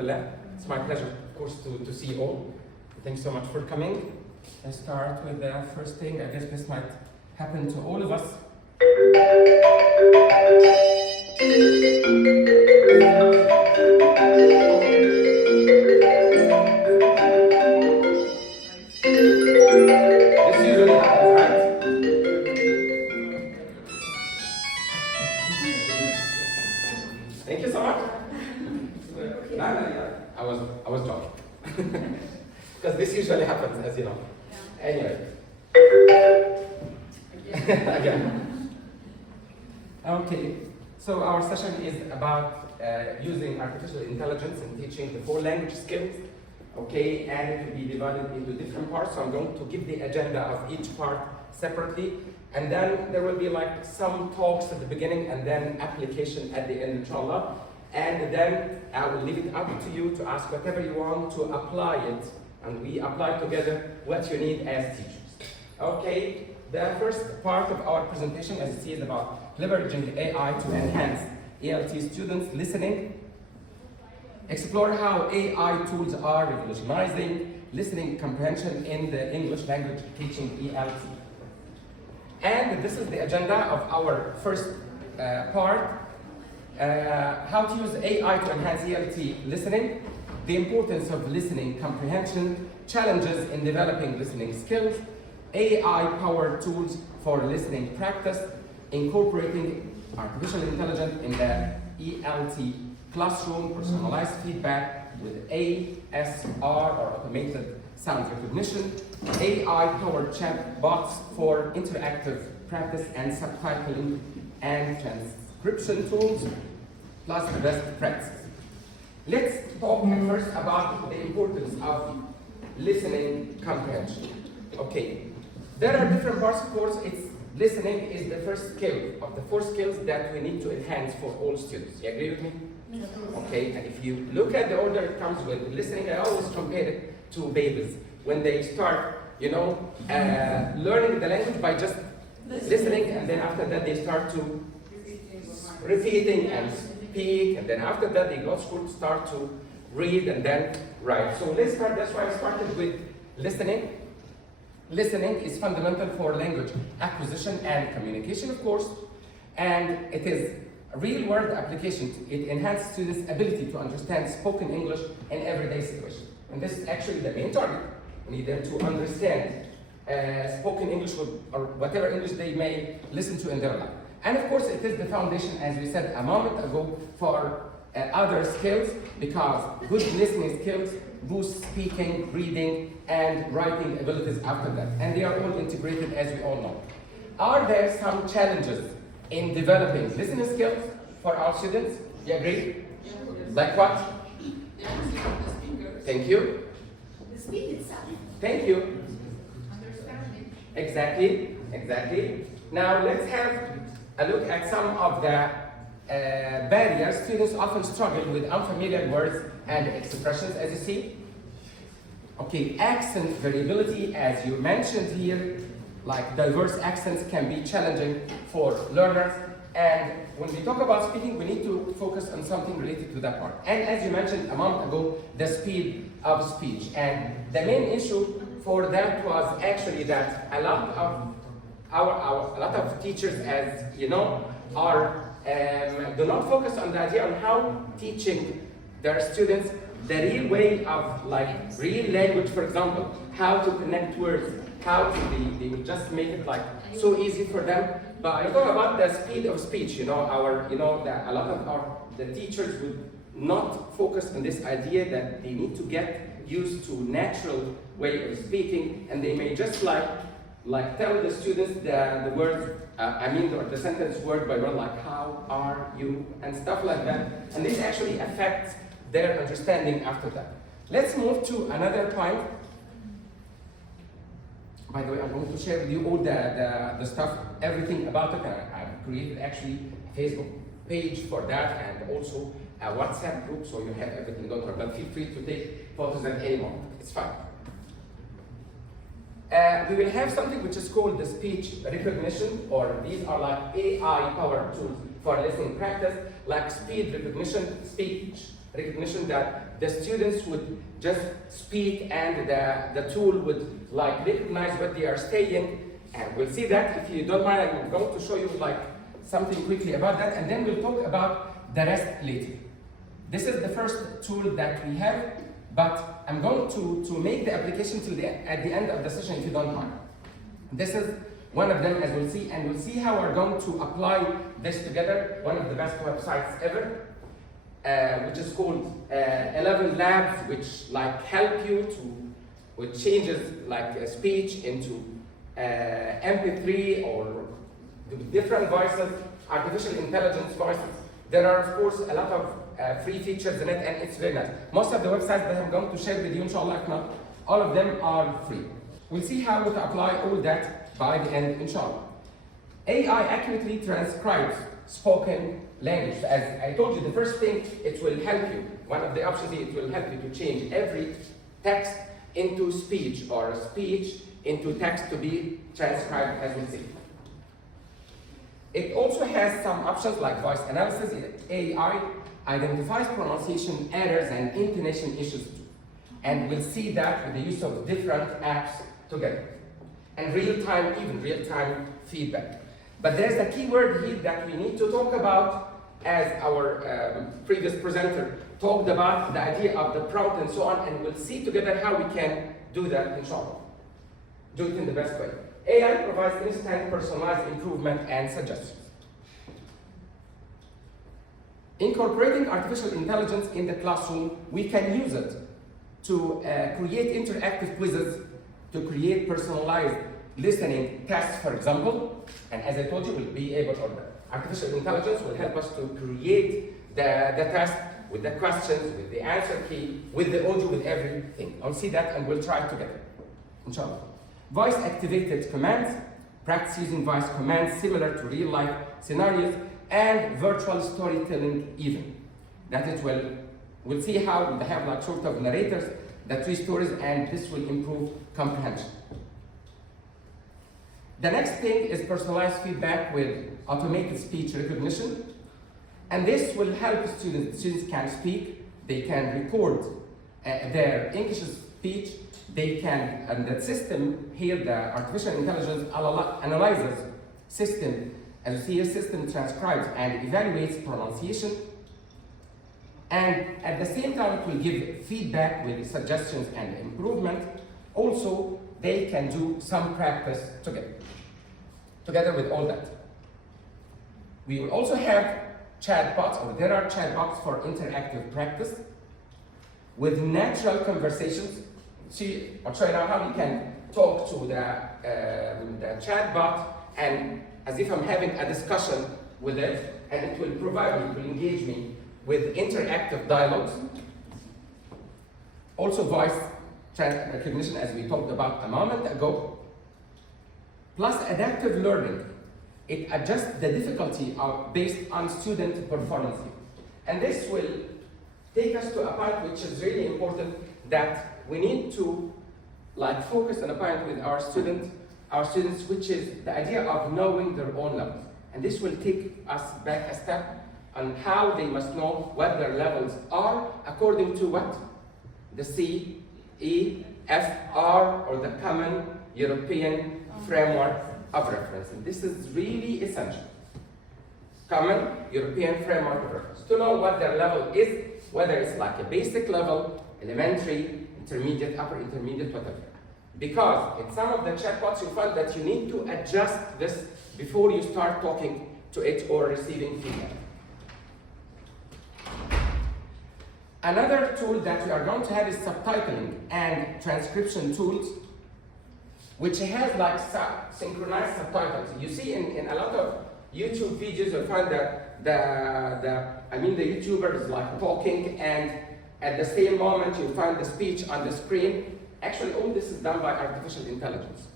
Alhamdulillah. It's my pleasure, of course, to see you all. Thanks so much for coming. Let's start with the first thing. I guess this might happen to all of us. This usually happens, right? Thank you so much. No, I was joking. Because this usually happens, as you know. Anyway. Again. Okay, so our session is about using artificial intelligence in teaching the 4 language skills. Okay, and it will be divided into different parts. So I'm going to give the agenda of each part separately. And then there will be like some talks at the beginning and then application at the end, inshallah. And then I will leave it up to you to ask whatever you want to apply it. And we apply together what you need as teachers. Okay, the first part of our presentation, as you see, is about leveraging AI to enhance ELT students' listening. Explore how AI tools are revolutionizing listening comprehension in the English language teaching ELT. And this is the agenda of our first part. How to use AI to enhance ELT listening, the importance of listening comprehension, challenges in developing listening skills, AI-powered tools for listening practice, incorporating artificial intelligence in the ELT classroom, personalized feedback with ASR or automated sound recognition, AI-powered chat bots for interactive practice and subtitling and transcription tools, plus the best practices. Let's talk first about the importance of listening comprehension. Okay, there are different parts, of course. Listening is the first skill of the 4 skills that we need to enhance for all students. You agree with me? Okay, and if you look at the order it comes with listening, I always compare it to babies. When they start, learning the language by just listening, and then after that they start to repeating and speak, and then after that they go to school to start to read and then write. So let's start, that's why I started with listening. Listening is fundamental for language acquisition and communication, of course, and it is a real-world application. It enhances students' ability to understand spoken English in everyday situations. And this is actually the main target. We need them to understand spoken English or whatever English they may listen to in their life. And of course, it is the foundation, as we said a moment ago, for other skills, because good listening skills boost speaking, reading, and writing abilities after that. And they are all integrated, as we all know. Are there some challenges in developing listening skills for our students? You agree? Yeah. Like what? The accent of the speaker. Thank you. The speed itself. Thank you. Understanding. Exactly. Now let's have a look at some of the barriers. Students often struggle with unfamiliar words and expressions, as you see. Okay, accent variability, as you mentioned here, like diverse accents can be challenging for learners. And when we talk about speaking, we need to focus on something related to that part. And as you mentioned a moment ago, the speed of speech. And the main issue for that was actually that a lot of teachers, as you know, do not focus on the idea on how teaching their students the real way of real language, for example, how to connect words, they will just make it so easy for them. But I talk about the speed of speech. A lot of the teachers would not focus on this idea that they need to get used to natural way of speaking, and they may just tell the students the words, or the sentence word by word, like how are you, and stuff like that. And this actually affects their understanding after that. Let's move to another point. By the way, I'm going to share with you all the stuff, everything about it. I've created actually a Facebook page for that, and also a WhatsApp group, so you have everything. Don't worry, but feel free to take photos at any moment. It's fine. We will have something which is called the speech recognition, or these are like AI-powered tools for listening practice, like speech recognition recognition that the students would just speak and the tool would like recognize what they are saying. And we'll see that. If you don't mind, I'm going to show you like something quickly about that, and then we'll talk about the rest later. This is the first tool that we have, but I'm going to make the application at the end of the session if you don't mind. This is one of them, as we'll see, and we'll see how we're going to apply this together. One of the best websites ever, which is called 11 Labs, which like help you which changes like speech into MP3 or different voices, artificial intelligence voices. There are of course a lot of free features in it, and it's very nice. Most of the websites that I'm going to share with you, inshallah, if not, all of them are free. We'll see how to apply all that by the end, inshallah. AI accurately transcribes spoken language. As I told you, the first thing, it will help you. One of the options, it will help you to change every text into speech or speech into text to be transcribed, as we'll see. It also has some options like voice analysis. AI identifies pronunciation errors and intonation issues too. And we'll see that with the use of different apps together. And real-time, even real-time feedback. But there's a key word here that we need to talk about, as our previous presenter talked about the idea of the prompt and so on, and we'll see together how we can do that, inshallah. Do it in the best way. AI provides instant personalized improvement and suggestions. Incorporating artificial intelligence in the classroom, we can use it to create interactive quizzes, to create personalized listening tests, for example. And as I told you, we'll be able, or the artificial intelligence will help us to create the test with the questions, with the answer key, with the audio, with everything. I'll see that and we'll try it together, inshallah. Voice-activated commands, practice using voice commands similar to real-life scenarios, and virtual storytelling even. That it we'll see how they have like sort of narrators that read stories, and this will improve comprehension. The next thing is personalized feedback with automated speech recognition. And this will help students. Students can speak, they can record their English speech, they can, and the system here, the artificial intelligence analyzes system, as you see here, system transcribes and evaluates pronunciation. And at the same time, it will give feedback with suggestions and improvement. Also, they can do some practice together with all that. We will also have chatbots, or there are chatbots for interactive practice with natural conversations. See, I'll show you now how we can talk to the chatbot, and as if I'm having a discussion with it, and it will provide me, it will engage me with interactive dialogues. Also voice recognition, as we talked about a moment ago. Plus adaptive learning. It adjusts the difficulty based on student performance. And this will take us to a point which is really important, that we need to focus on a point with our students, which is the idea of knowing their own levels. And this will take us back a step on how they must know what their levels are according to what? The C, E, F, R, or the Common European Framework of Reference. And this is really essential. Common European Framework of Reference. To know what their level is, whether it's like a basic level, elementary, intermediate, upper intermediate, whatever. Because in some of the chatbots you find that you need to adjust this before you start talking to it or receiving feedback. Another tool that we are going to have is subtitling and transcription tools, which has like synchronized subtitles. You see in a lot of YouTube videos, you'll find that the YouTuber is like talking, and at the same moment you find the speech on the screen. Actually, all this is done by artificial intelligence.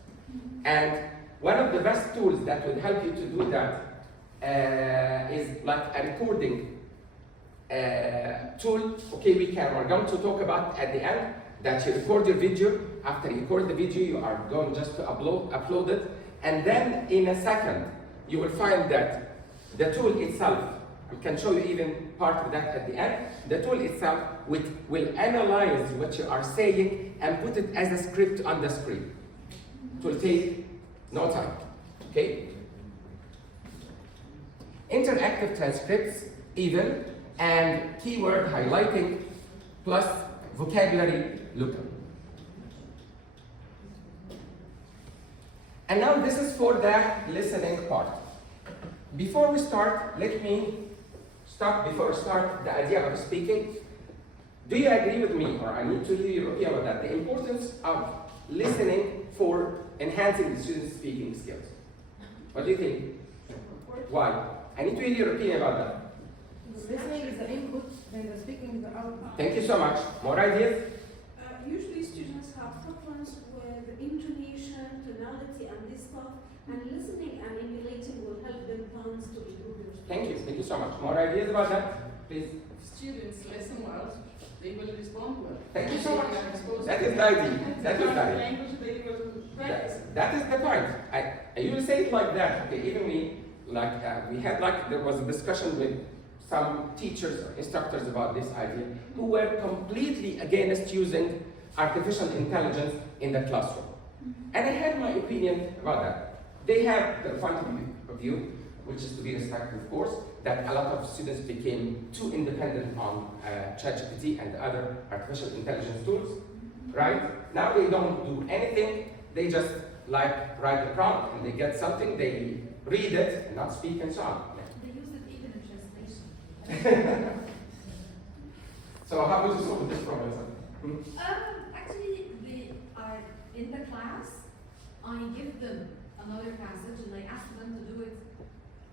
And one of the best tools that will help you to do that is like a recording tool. Okay, we're going to talk about at the end that you record your video. After you record the video, you are going just to upload it, and then in a second you will find that the tool itself, We can show you even part of that at the end. The tool itself will analyze what you are saying and put it as a script on the screen. It will take no time, okay? Interactive transcripts even, and keyword highlighting, plus vocabulary lookup. And now this is for the listening part. Before we start, let me stop before we start the idea of speaking. Do you agree with me, or I need to hear your opinion about that, the importance of listening for enhancing the students' speaking skills? What do you think? Why? I need to hear your opinion about that. Listening is the input, and the speaking is the output. Thank you so much. More ideas? Usually students have problems with intonation, tonality, and this stuff, and listening and emulating will help them plans to improve their speaking. Thank you so much. More ideas about that? Please. Students listen well, they will respond well. Thank you so much. They are exposed That to is the idea. That is the idea. language, they will practice. That is the point. You will say it like that. Okay, even we there was a discussion with some teachers or instructors about this idea who were completely against using artificial intelligence in the classroom. And I had my opinion about that. They have the point of view, which is to be respected, of course, that a lot of students became too independent on ChatGPT and other artificial intelligence tools, right? Now they don't do anything, they just write the prompt and they get something, they read it and not speak and so on. They use it even in translation. So how would you solve this problem? Actually, they are in the class. I give them another passage and I ask them to do it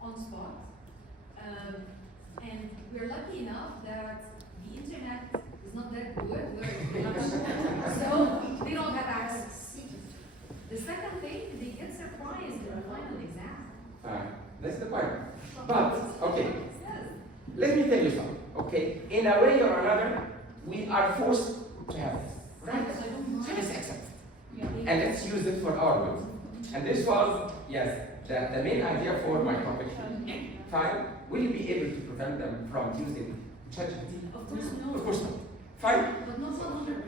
on spot. And we're lucky enough that the internet is not that good, so they don't have access. The second thing, they get surprised in the final exam. That's the point. But, okay, let me tell you something, okay? In a way or another, we are forced to have this, right? So let's accept it. And let's use it for our good. And this was, yes, the main idea for my topic. Fine. Will you be able to prevent them from using ChatGPT? Of course, no. Of course not. Fine. But not 100%.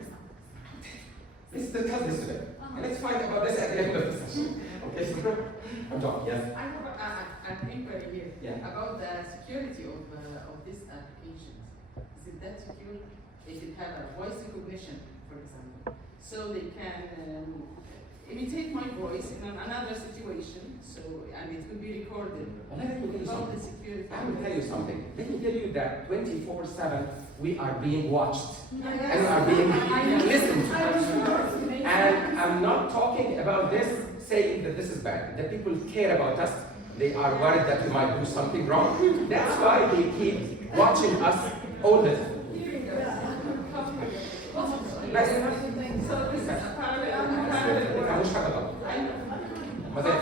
Let's discuss this today. And let's find about this at the end of the session. Okay, so I'm John, yes? I have an inquiry here Yeah. about the security of these applications. Is it that secure? If it have a voice recognition, for example, so they can imitate my voice in another situation, so and it could be recorded. Well, let me tell you About something. the security. I will tell you something. Let me tell you that 24/7 we are being watched and we are being listened to. And I'm not talking about this saying that this is bad. The people care about us. They are worried that we might do something wrong. That's why they keep watching us all the time. So this is a parallel. مش حاجة غلط. ما ده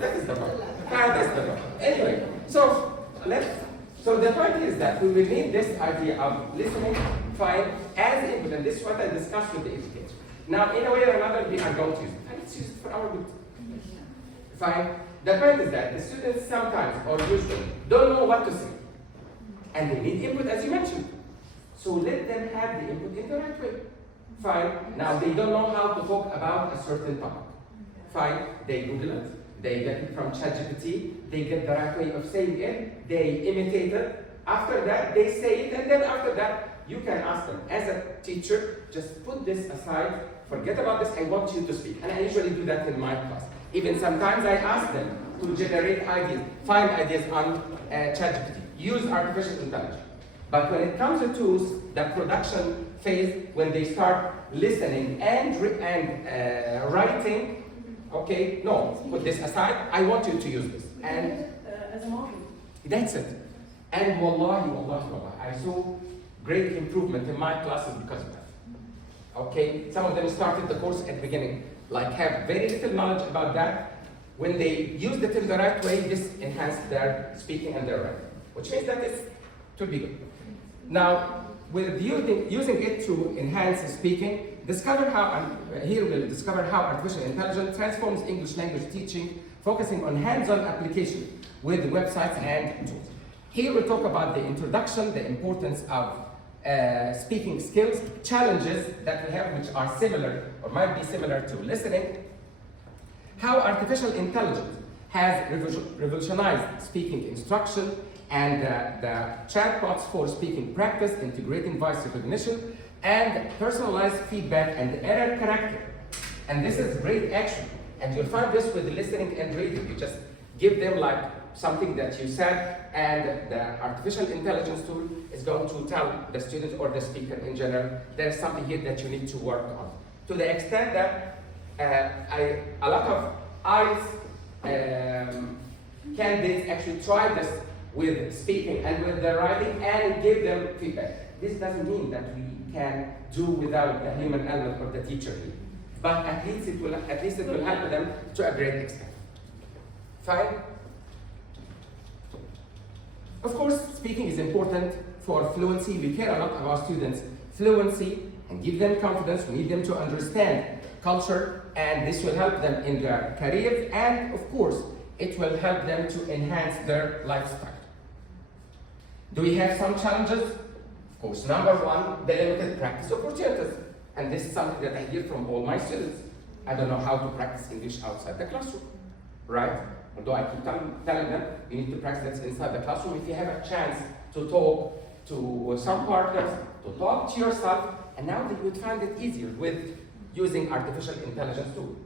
that is the point. That is the point. Anyway, so the point is that we will need this idea of listening, fine, as input, and this is what I discussed with the educator. Now, in a way or another, we are going to use it, and let's use it for our good. Fine. The point is that the students sometimes, or usually, don't know what to say, and they need input, as you mentioned. So let them have the input in the right way. Fine. Now they don't know how to talk about a certain topic. Fine. They Google it. They get it from ChatGPT. They get the right way of saying it. They imitate it. After that, they say it, and then after that, you can ask them as a teacher, just put this aside. Forget about this. I want you to speak, and I usually do that in my class. Even sometimes I ask them to generate ideas, find ideas on ChatGPT. Use artificial intelligence. But when it comes to the production phase, when they start listening and writing, okay, no, put this aside, I want you to use this. And as a model. that's it. And wallahi, I saw great improvement in my classes because of that. Okay, some of them started the course at the beginning, like have very little knowledge about that. When they used it in the right way, this enhanced their speaking and their writing, which means that it will be good. Now, with using it to enhance speaking, here we'll discover how artificial intelligence transforms English language teaching, focusing on hands-on application with websites and tools. Here we talk about the introduction, the importance of speaking skills, challenges that we have which are similar or might be similar to listening, how artificial intelligence has revolutionized speaking instruction, and the chatbots for speaking practice, integrating voice recognition, and personalized feedback and error correcting. And this is great action. And you'll find this with listening and reading. You just give them like something that you said, and the artificial intelligence tool is going to tell the student or the speaker in general, there is something here that you need to work on. To the extent that a lot of IELTS candidates actually try this with speaking and with the writing and give them feedback. This doesn't mean that we can do without the human element or the teacher here. But at least it will help them to a great extent. Fine? Of course, speaking is important for fluency. We care a lot about students' fluency and give them confidence. We need them to understand culture, and this will help them in their careers, and of course, it will help them to enhance their lifestyle. Do we have some challenges? Of course, number one, the limited practice opportunities. And this is something that I hear from all my students. I don't know how to practice English outside the classroom, right? Although I keep telling them, you need to practice this inside the classroom. If you have a chance to talk to some partners, to talk to yourself, and now that you would find it easier with using artificial intelligence too.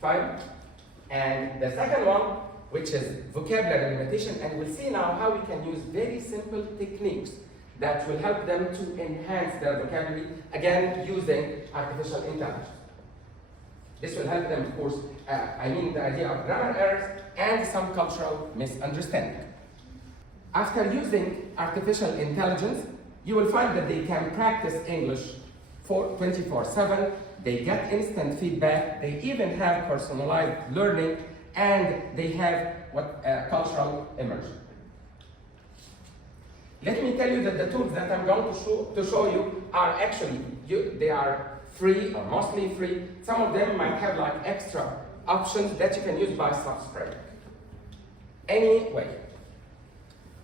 Fine? And the second one, which is vocabulary limitation, and we'll see now how we can use very simple techniques that will help them to enhance their vocabulary, again, using artificial intelligence. This will help them, of course, the idea of grammar errors and some cultural misunderstanding. After using artificial intelligence, you will find that they can practice English for 24/7, they get instant feedback, they even have personalized learning, and they have cultural immersion. Let me tell you that the tools that I'm going to show you are actually, they are free or mostly free. Some of them might have like extra options that you can use by subscribing. Anyway,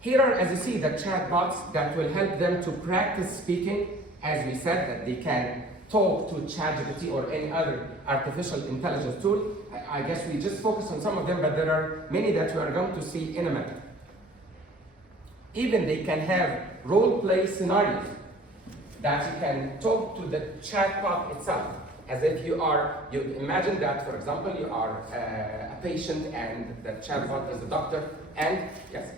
here are, as you see, the chatbots that will help them to practice speaking. As we said, that they can talk to ChatGPT or any other artificial intelligence tool. I guess we just focus on some of them, but there are many that we are going to see in a minute. Even they can have role-play scenarios that you can talk to the chatbot itself, as if you imagine that, for example, you are a patient and the chatbot is a doctor, and yes,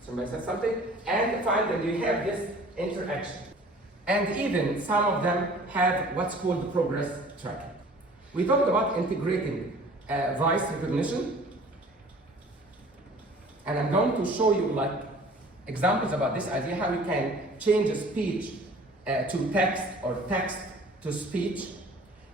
somebody said something, and find that you have this interaction. And even some of them have what's called progress tracking. We talked about integrating voice recognition, and I'm going to show you like examples about this idea, how you can change a speech to text or text to speech.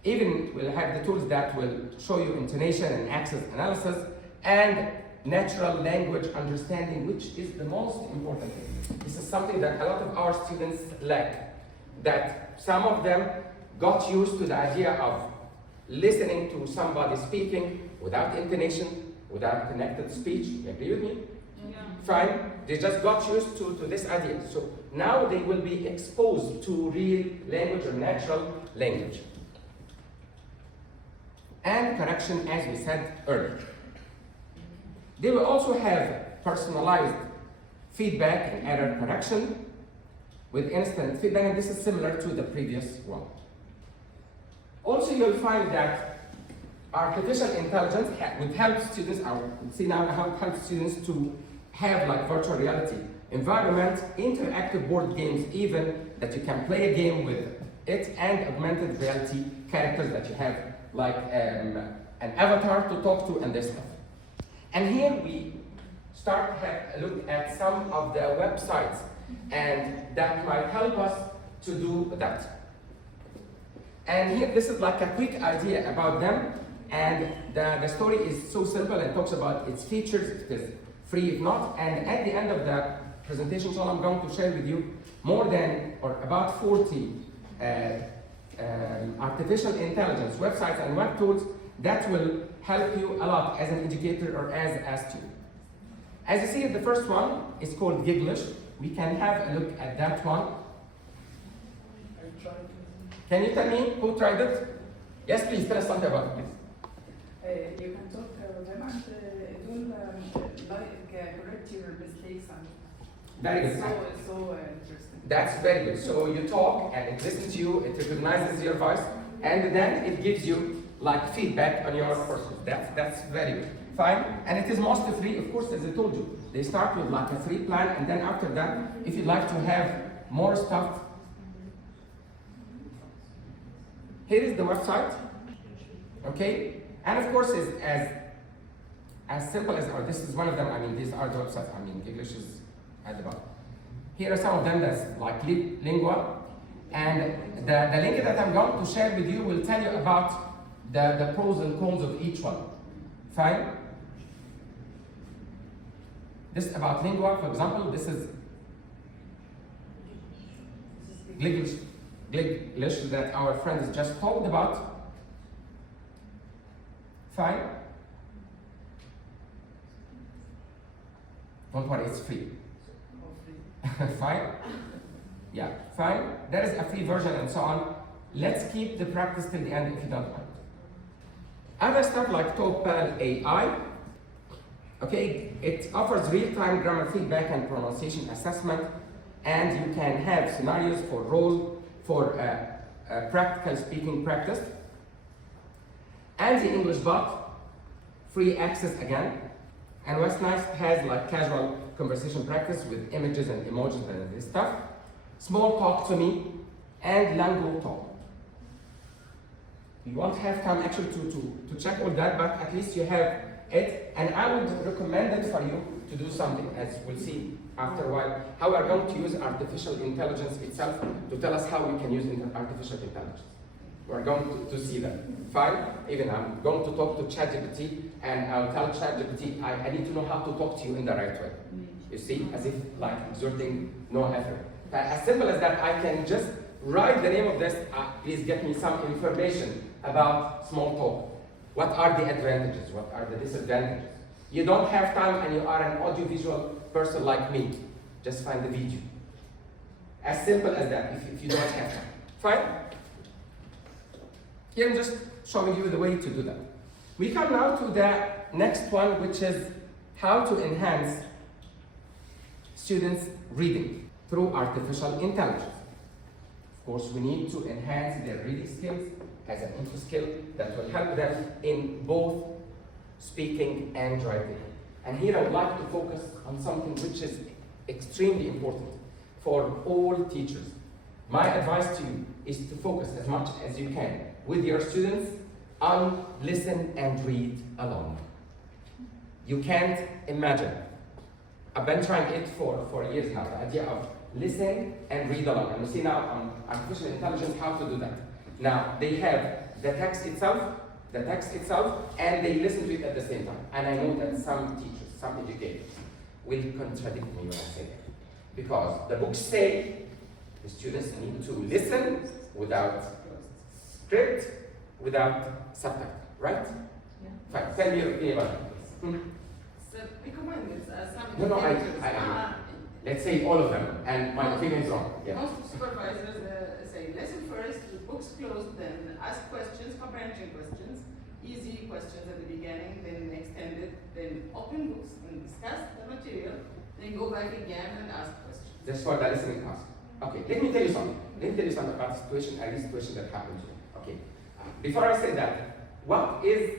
Even we'll have the tools that will show you intonation and accent analysis and natural language understanding, which is the most important thing. This is something that a lot of our students lack, that some of them got used to the idea of listening to somebody speaking without intonation, without connected speech. You agree with me? Yeah. Fine. They just got used to this idea. So now they will be exposed to real language or natural language. And correction, as we said earlier. They will also have personalized feedback and error correction with instant feedback, and this is similar to the previous one. Also, you'll find that artificial intelligence would help students, we'll see now how it helps students to have like virtual reality environment, interactive board games even, that you can play a game with it, and augmented reality characters that you have like an avatar to talk to and this stuff. And here we start to have a look at some of the websites, and that might help us to do that. And here, this is like a quick idea about them, and the story is so simple and talks about its features. It is free if not, and at the end of the presentation, so I'm going to share with you more than or about 40 artificial intelligence websites and web tools that will help you a lot as an educator or as a student. As you see, the first one is called Giglish. We can have a look at that one. Can you tell me who tried it? Yes, please, tell us something about it, please. You can talk with them and it will correct your mistakes and Very good. so interesting. That's very good. So you talk and it listens to you, it recognizes your voice, and then it gives you like feedback on your courses. That's very good. Fine. And it is mostly free, of course, as I told you. They start with like a free plan, and then after that, if you'd like to have more stuff, here is the website. Okay? And of course, is as simple as, or this is one of them. I mean, these are the websites. I mean, English is at the bottom. Here are some of them that's like Lingua. And the link that I'm going to share with you will tell you about the pros and cons of each one. Fine? This about Lingua, for example, this is Gliglish that our friends just talked about. Fine? Don't worry, it's free. Fine? Yeah, fine. There is a free version and so on. Let's keep the practice till the end if you don't mind. Other stuff like TOEFL AI, okay, it offers real-time grammar feedback and pronunciation assessment, and you can have scenarios for practical speaking practice. And the English bot, free access again. And what's nice, it has like casual conversation practice with images and emojis and this stuff. Small talk to me and Lango talk. You won't have time actually to check all that, but at least you have it. And I would recommend it for you to do something, as we'll see after a while, how we're going to use artificial intelligence itself to tell us how we can use artificial intelligence. We're going to see that. Fine? Even I'm going to talk to ChatGPT and I'll tell ChatGPT, I need to know how to talk to you in the right way. You see, as if like exerting no effort. As simple as that, I can just write the name of this, please get me some information about small talk. What are the advantages? What are the disadvantages? You don't have time and you are an audiovisual person like me. Just find the video. As simple as that, if you don't have time. Fine? Here I'm just showing you the way to do that. We come now to the next one, which is how to enhance students' reading through artificial intelligence. Of course, we need to enhance their reading skills as an input skill that will help them in both speaking and writing. And here I would like to focus on something which is extremely important for all teachers. My advice to you is to focus as much as you can with your students on listen and read along. You can't imagine. I've been trying it for years now, the idea of listen and read along. And you see now on artificial intelligence how to do that. Now, they have the text itself, and they listen to it at the same time. And I know that some teachers, some educators, will contradict me when I say that. Because the books say the students need to listen without script, without subtitle, right? Yeah. Fine, tell me your opinion about it. So recommend it as some No, I educators. let's say all of them, and my opinion is wrong. Yeah. Most supervisors say lesson first, books closed, then ask questions, comprehension questions, easy questions at the beginning, then extended, then open books and discuss the material, then go back again and ask questions. Just for the listening task. Okay, let me tell you something. Let me tell you something about the situation, at least situation that happened to me. Okay. Before I say that, what is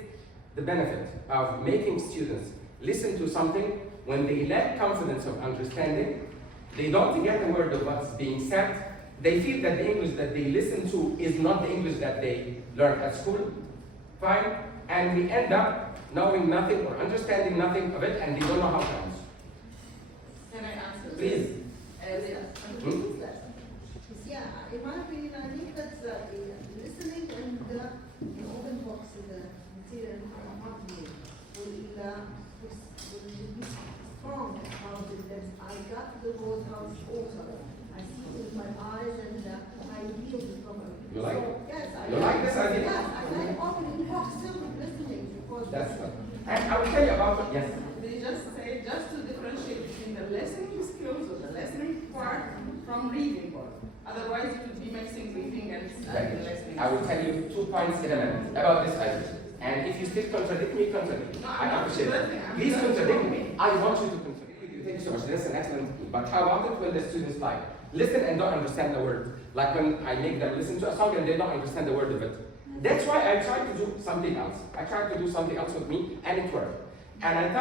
the benefit of making students listen to something when they lack confidence of understanding? They don't get a word of what's being said. They feel that the English that they listen to is not the English that they learned at school. Fine? And we end up knowing nothing or understanding nothing of it, and they don't know how to answer. Can I answer? Please. Yeah, in my opinion, I think that listening and the open books in the material will be strong about it. That I got the whole house also. I see it with my eyes and I feel it properly. You like it? Yes, I You like this idea? Yes, I like opening books, still listening because. That's right. And I will tell you about it. Yes. They just say, just to differentiate points in a minute about this idea. And if you still contradict me, contradict me. I appreciate that. Please contradict me. I want you to contradict me. Thank you so much. That's an excellent thing. But how about it when the students like listen and don't understand the word? Like when I make them listen to a song and they don't understand the word of it. That's why I try to do something else. I try to do something else with me, and it worked. And I'm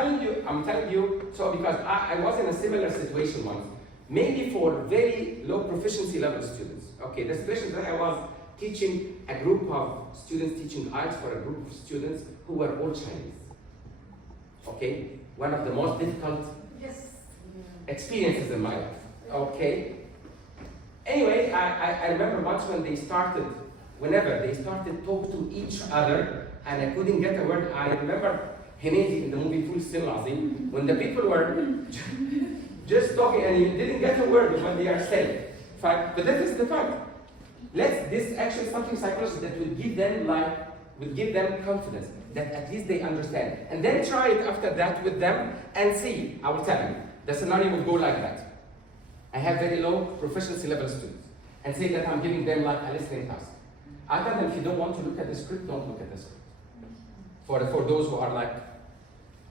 telling you, so because I was in a similar situation once, maybe for very low proficiency level students. Okay, the situation that I was teaching a group of students, teaching IELTS for a group of students who were all Chinese. Okay, one of the most difficult experiences in my life. Okay. Anyway, I remember once when they started, whenever they started talk to each other, and I couldn't get a word. I remember Hennedy in the movie Full Still Azim, when the people were just talking and you didn't get a word when they are saying. But that is the point. This actually something psychological that would give them confidence that at least they understand. And then try it after that with them and see. I will tell you, the scenario will go like that. I have very low proficiency level students and say that I'm giving them like a listening task. I tell them if you don't want to look at the script, don't look at the script. For those who are like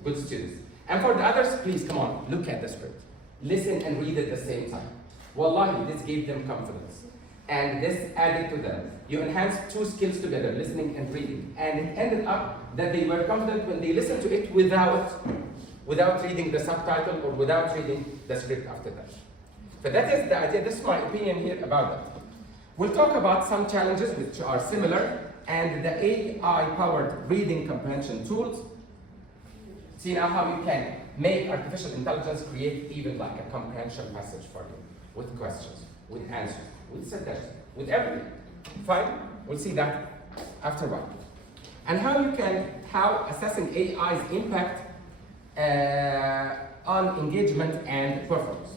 good students. And for the others, please come on, look at the script. Listen and read at the same time. Wallahi, this gave them confidence. And this added to them. You enhanced two skills together, listening and reading. And it ended up that they were confident when they listened to it without reading the subtitle or without reading the script after that. But that is the idea, this is my opinion here about that. We'll talk about some challenges which are similar and the AI-powered reading comprehension tools. See now how you can make artificial intelligence create even like a comprehension passage for you with questions, with answers, with sentences, with everything. Fine? We'll see that after a while. And how assessing AI's impact on engagement and performance.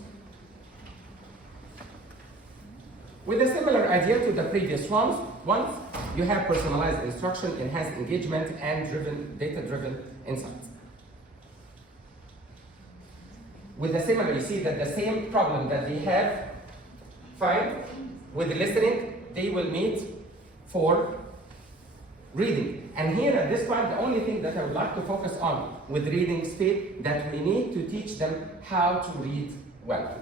With a similar idea to the previous ones, you have personalized instruction, enhanced engagement, and data-driven insights. With a similar, you see that the same problem that they have, fine, with the listening, they will meet for reading. And here at this point, the only thing that I would like to focus on with reading speed, that we need to teach them how to read well.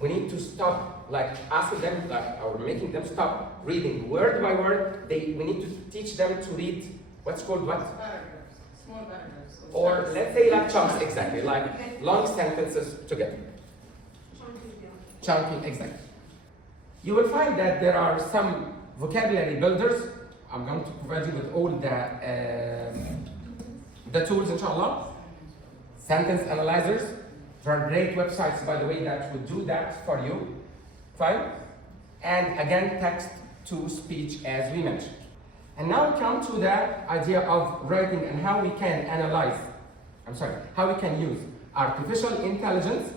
We need to stop, like asking them, or making them stop reading word by word. We need to teach them to read what's called what? Paragraphs, small paragraphs. Or let's say like chunks, exactly, like long sentences together. Chunky, exactly. You will find that there are some vocabulary builders. I'm going to provide you with all the tools, inshallah. Sentence analyzers. There are great websites, by the way, that would do that for you. Fine? And again, text-to-speech, as we mentioned. And now we come to the idea of writing and how we can how we can use artificial intelligence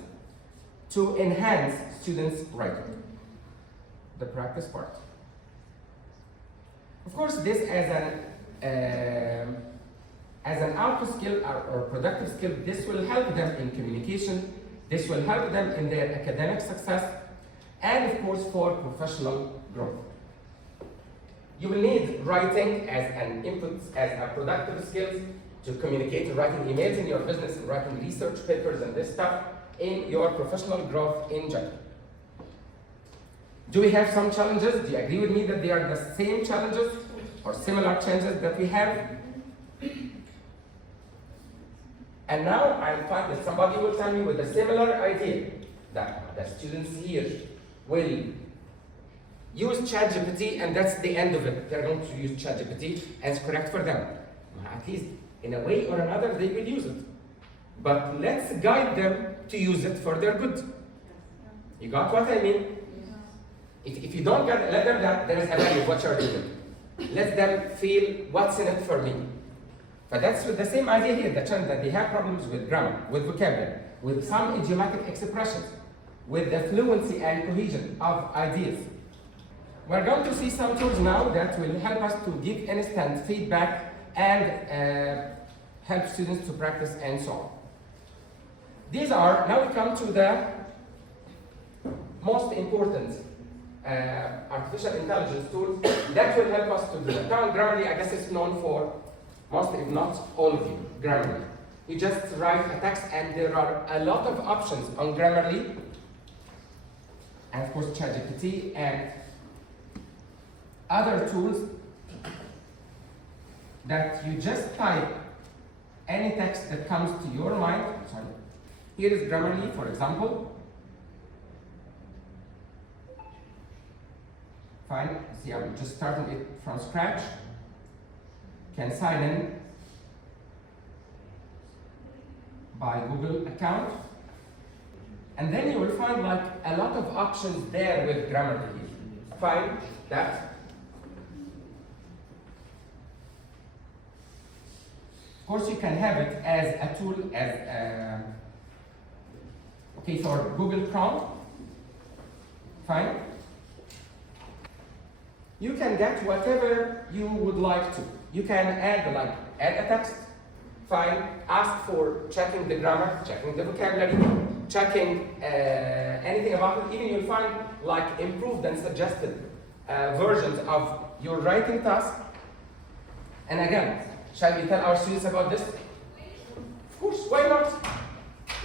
to enhance students' writing. The practice part. Of course, this as an output skill or productive skill, this will help them in communication, this will help them in their academic success, and of course for professional growth. You will need writing as an input, as a productive skill to communicate, writing emails in your business, writing research papers and this stuff in your professional growth in general. Do we have some challenges? Do you agree with me that they are the same challenges or similar challenges that we have? And now I find that somebody will tell me with a similar idea that the students here will use ChatGPT and that's the end of it. They're going to use ChatGPT and it's correct for them. At least in a way or another they will use it. But let's guide them to use it for their good. You got what I mean? If you don't let them that, there is a value of what you're doing. Let them feel what's in it for me. But that's with the same idea here, the challenge that they have problems with grammar, with vocabulary, with some idiomatic expressions, with the fluency and cohesion of ideas. We're going to see some tools now that will help us to give instant feedback and help students to practice and so on. These are, now we come to the most important artificial intelligence tools that will help us to do that. Now, Grammarly, I guess it's known for most, if not all of you, Grammarly. You just write a text, and there are a lot of options on Grammarly, and of course ChatGPT and other tools that you just type any text that comes to your mind. Sorry. Here is Grammarly, for example. Fine. See, I'm just starting it from scratch. Can sign in by Google account. And then you will find like a lot of options there with Grammarly. Fine, that. Of course, you can have it as a tool, as okay, for Google Chrome. Fine. You can get whatever you would like to. You can add a text. Fine. Ask for checking the grammar, checking the vocabulary, checking anything about it. Even you'll find like improved and suggested versions of your writing task. And again, shall we tell our students about this? Of course, why not?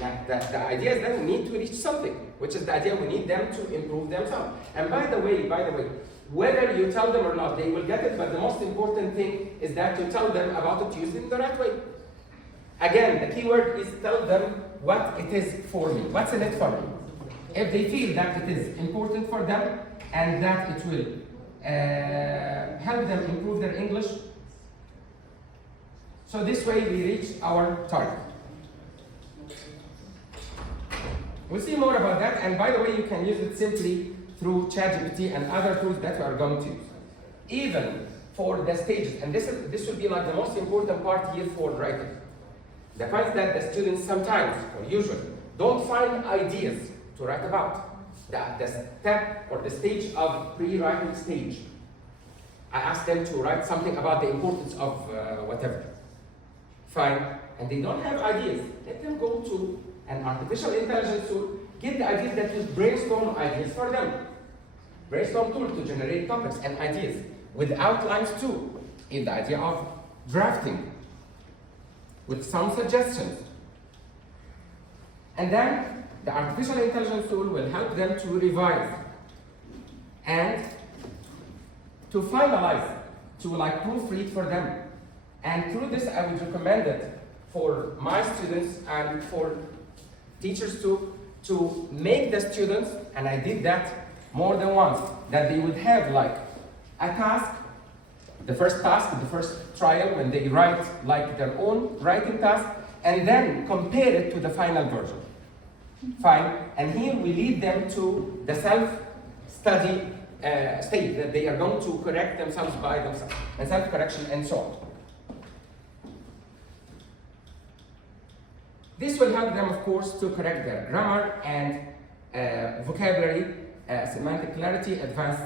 Like the idea is that we need to reach something, which is the idea we need them to improve themselves. And by the way, whether you tell them or not, they will get it, but the most important thing is that you tell them about it, use it in the right way. Again, the key word is tell them what it is for me, what's in it for me. If they feel that it is important for them and that it will help them improve their English, so this way we reach our target. We'll see more about that, and by the way, you can use it simply through ChatGPT and other tools that we are going to use. Even for the stages, and this will be like the most important part here for writing. The fact that the students sometimes, or usually, don't find ideas to write about. The step or the stage of pre-writing stage. I ask them to write something about the importance of whatever. Fine, and they don't have ideas. Let them go to an artificial intelligence tool, get the ideas that will brainstorm ideas for them. Brainstorm tool to generate topics and ideas with outlines too, in the idea of drafting, with some suggestions. And then the artificial intelligence tool will help them to revise and to finalize, to like proofread for them. And through this, I would recommend it for my students and for teachers to make the students, and I did that more than once, that they would have like a task, the first task, the first trial, when they write like their own writing task, and then compare it to the final version. Fine, and here we lead them to the self-study state, that they are going to correct themselves by themselves, and self-correction and so on. This will help them, of course, to correct their grammar and vocabulary, semantic clarity, advanced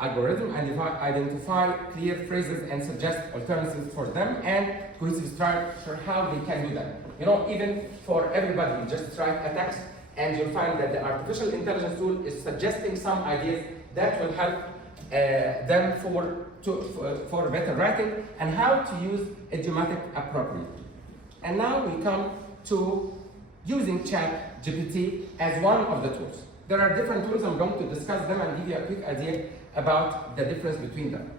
algorithm, and identify clear phrases and suggest alternatives for them, and cohesive structure, how they can do that. You know, even for everybody, you just write a text, and you'll find that the artificial intelligence tool is suggesting some ideas that will help them for better writing, and how to use idiomatic appropriately. And now we come to using ChatGPT as one of the tools. There are different tools. I'm going to discuss them and give you a quick idea about the difference between them.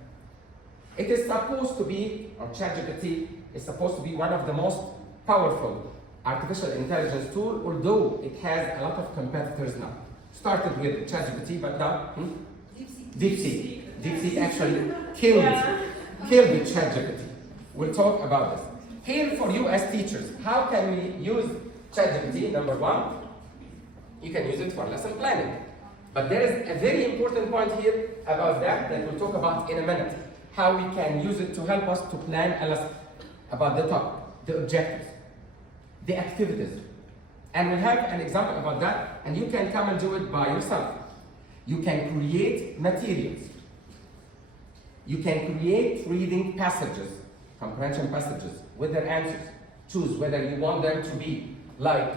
It is supposed to be, or ChatGPT is supposed to be one of the most powerful artificial intelligence tools, although it has a lot of competitors now. Started with ChatGPT, but now DeepSeek. DeepSeek actually killed ChatGPT. We'll talk about this. Here for you as teachers, how can we use ChatGPT? Number one, you can use it for lesson planning. But there is a very important point here about that we'll talk about in a minute. How we can use it to help us to plan a lesson about the topic, the objectives, the activities. And we'll have an example about that, and you can come and do it by yourself. You can create materials. You can create reading passages, comprehension passages, with their answers. Choose whether you want them to be like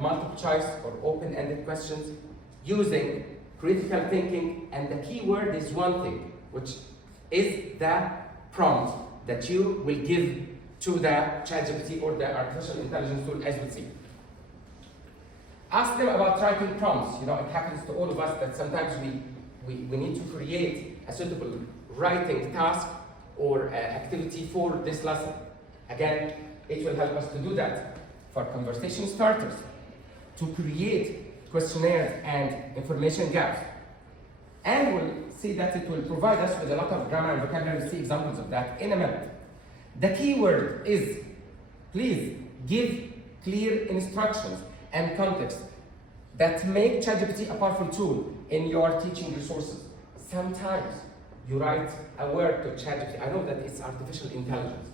multiple choice or open-ended questions, using critical thinking, and the key word is one thing, which is the prompt that you will give to the ChatGPT or the artificial intelligence tool, as we see. Ask them about writing prompts. You know, it happens to all of us that sometimes we need to create a suitable writing task or activity for this lesson. Again, it will help us to do that. For conversation starters, to create questionnaires and information gaps. And we'll see that it will provide us with a lot of grammar and vocabulary. We'll see examples of that in a minute. The key word is, please give clear instructions and context that make ChatGPT a powerful tool in your teaching resources. Sometimes you write a word to ChatGPT. I know that it's artificial intelligence,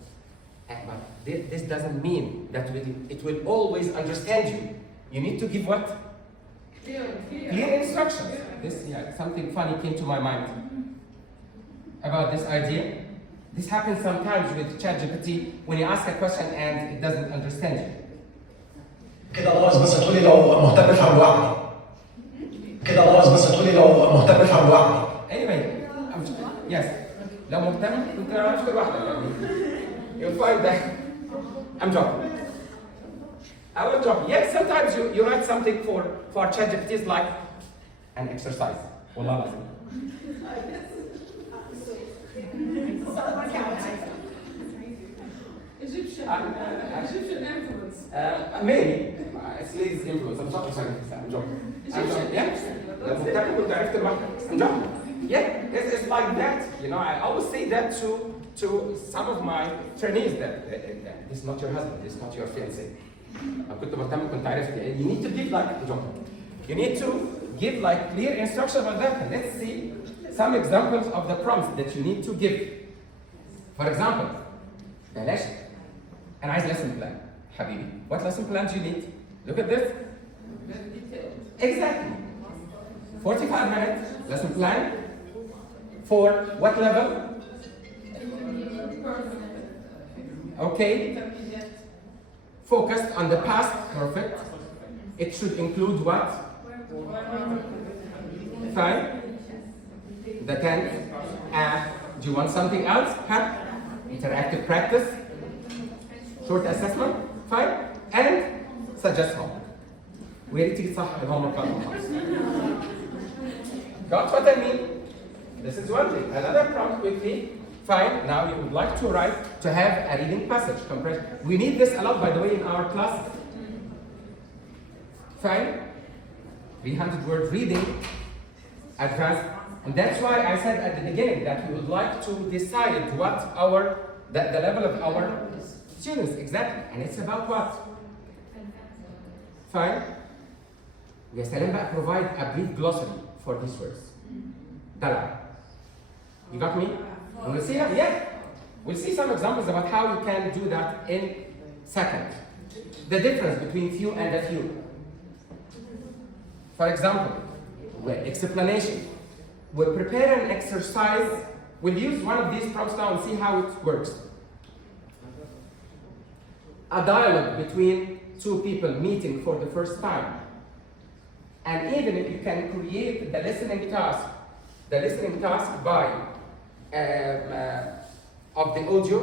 but this doesn't mean that it will always understand you. You need to give what? Clear instructions. This, something funny came to my mind about this idea. This happens sometimes with ChatGPT when you ask a question and it doesn't understand you. كده ناقص بس تقولي لو مهتم افهم لوحدي. كده ناقص بس تقولي لو مهتم افهم لوحدي. Anyway, yes. لو مهتم كنت عرفت لوحدك يعني. You'll find that. I'm joking. I will joke. Yes, sometimes you write something for ChatGPT is like an exercise. والله لازم. Egyptian influence. Maybe. It's Lee's influence. I'm joking. Yeah. لو مهتم كنت عرفت لوحدك. I'm joking. Yeah, it's like that. You know, I always say that to some of my trainees that this is not your husband, this is not your fiancé. كنت مهتم كنت عرفت. You need to give like you need to give like clear instructions on that. And let's see some examples of the prompts that you need to give. For example, بلاش أنا عايز lesson plan. حبيبي, what lesson plan do you need? Look at this. Exactly. 45 minutes lesson plan for what level? Okay. Focused on the past, perfect. It should include what? Fine. The tense. Do you want something else? Huh? Interactive practice. Short assessment. Fine. And suggest homework. ويا ريت تيجي تصحح الهومورك بعد ما نخلص. Got what I mean? This is one thing. Another prompt quickly. Fine. Now you would like to write to have a reading passage compression. We need this a lot, by the way, in our classes. Fine. 300-word reading, advanced, and that's why I said at the beginning that we would like to decide what the level of our students exactly, and it's about what. Fine. We provide a brief glossary for these words. Dala. You got me? We'll see that, yeah. We'll see some examples about how you can do that in seconds. The difference between few and a few. For example, explanation. We'll prepare an exercise. We'll use one of these prompts now and see how it works. A dialogue between two people meeting for the first time. And even if you can create the listening task by of the audio,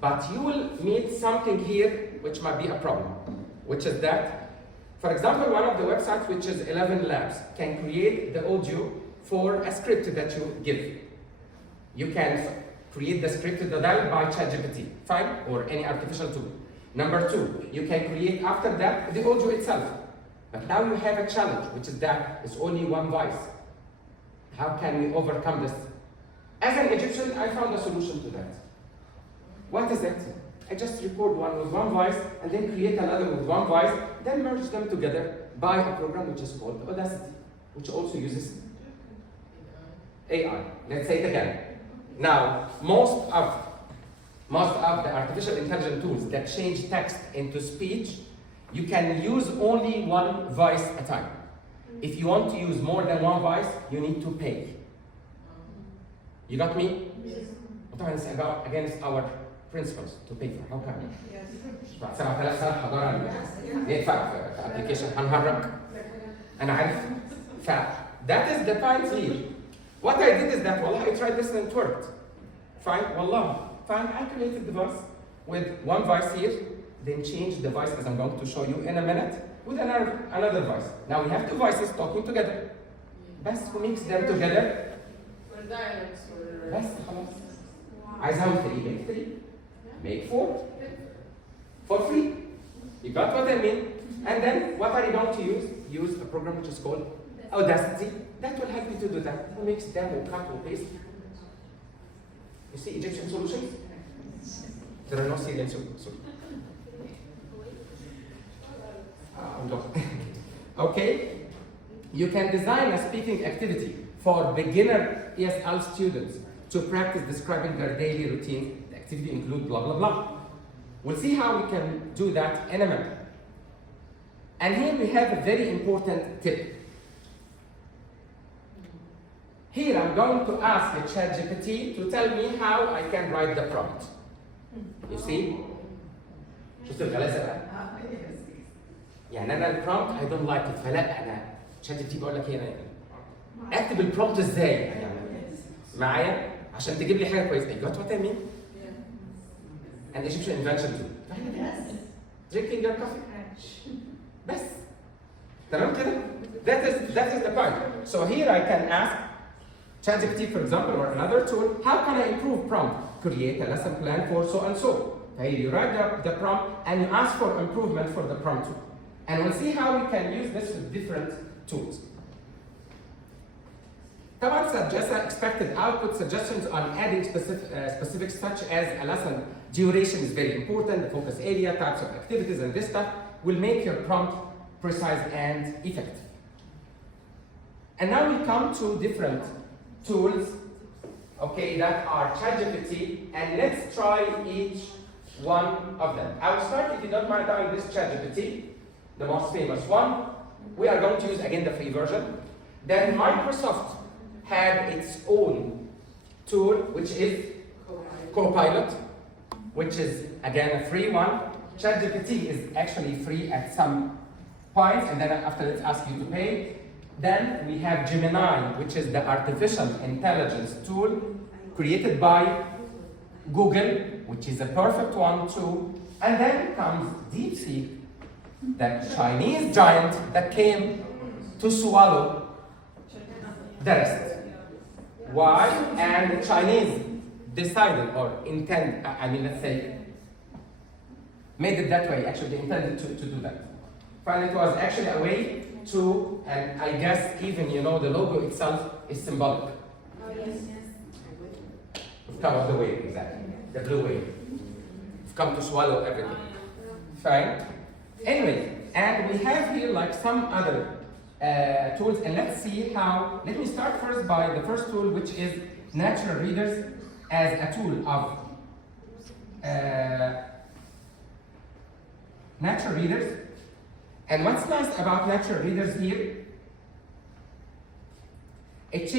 but you will meet something here which might be a problem, which is that, for example, one of the websites, which is 11 Labs, can create the audio for a script that you give. You can create the script, the dialogue by ChatGPT, fine, or any artificial tool. Number two, you can create after that the audio itself. But now you have a challenge, which is that it's only one voice. How can we overcome this? As an Egyptian, I found a solution to that. What is it? I just record one with one voice and then create another with one voice, then merge them together by a program which is called Audacity, which also uses AI. Let's say it again. Now, most of the artificial intelligence tools that change text into speech, you can use only one voice at a time. If you want to use more than one voice, you need to pay. You got me? Yes. Against our principles to pay for. How come? Yes. بعد 7000 سنة حضارة ندفع في ابلكيشن هنعرفك. أنا عارف. that is the point here. What I did is that, wallah, I tried this and it worked. Fine, wallah, fine, I created the voice with one voice here, then change the voice as I'm going to show you in a minute with another voice. Now we have two voices talking together. بس who mix them together. Or dialects or. بس خلاص. عايزهم 3 make 3, make 4 for free. You got what I mean? And then what are you going to use? Use a program which is called Audacity. That will help you to do that. Who makes them or cut or paste. You see Egyptian solutions? There are no Syrian solutions. Okay. You can design a speaking activity for beginner ESL students to practice describing their daily routine. The activity includes blah, blah, blah. We'll see how we can do that in a minute. And here we have a very important tip. Here I'm going to ask the ChatGPT to tell me how I can write the prompt. You see? شفت الغلاسة بقى؟ يعني أنا البرومبت I don't like it فلا أنا ChatGPT بقول لك هنا اكتب البرومبت ازاي؟ يعني معايا عشان تجيب لي حاجة كويسة. You got what I mean? An Egyptian invention too. Drinking your coffee. بس تمام كده؟ That is the point. So here I can ask ChatGPT, for example, or another tool, how can I improve prompt? Create a lesson plan for so and so. Here you write the prompt and you ask for improvement for the prompt tool. And we'll see how we can use this with different tools. طبعا suggest expected output suggestions on adding specifics such as a lesson duration is very important, the focus area, types of activities, and this stuff will make your prompt precise and effective. And now we come to different tools, okay, that are ChatGPT, and let's try each one of them. I will start, if you don't mind, doing this ChatGPT, the most famous one. We are going to use again the free version. Then Microsoft had its own tool, which is Copilot, which is again a free one. ChatGPT is actually free at some points, and then after it asks you to pay. Then we have Gemini, which is the artificial intelligence tool created by Google, which is a perfect one too. And then comes DeepSeek, the Chinese giant that came to swallow the rest. Why? And the Chinese decided or let's say, made it that way. Actually, they intended to do that. And it was actually a way to, and I guess even, the logo itself is symbolic. Oh, yes. We've come of the wave, exactly. The blue wave. We've come to swallow everything. Fine. Anyway, and we have here like some other tools, and let's see how. Let me start first by the first tool, which is Natural Readers as a tool of Natural Readers. And what's nice about Natural Readers here, it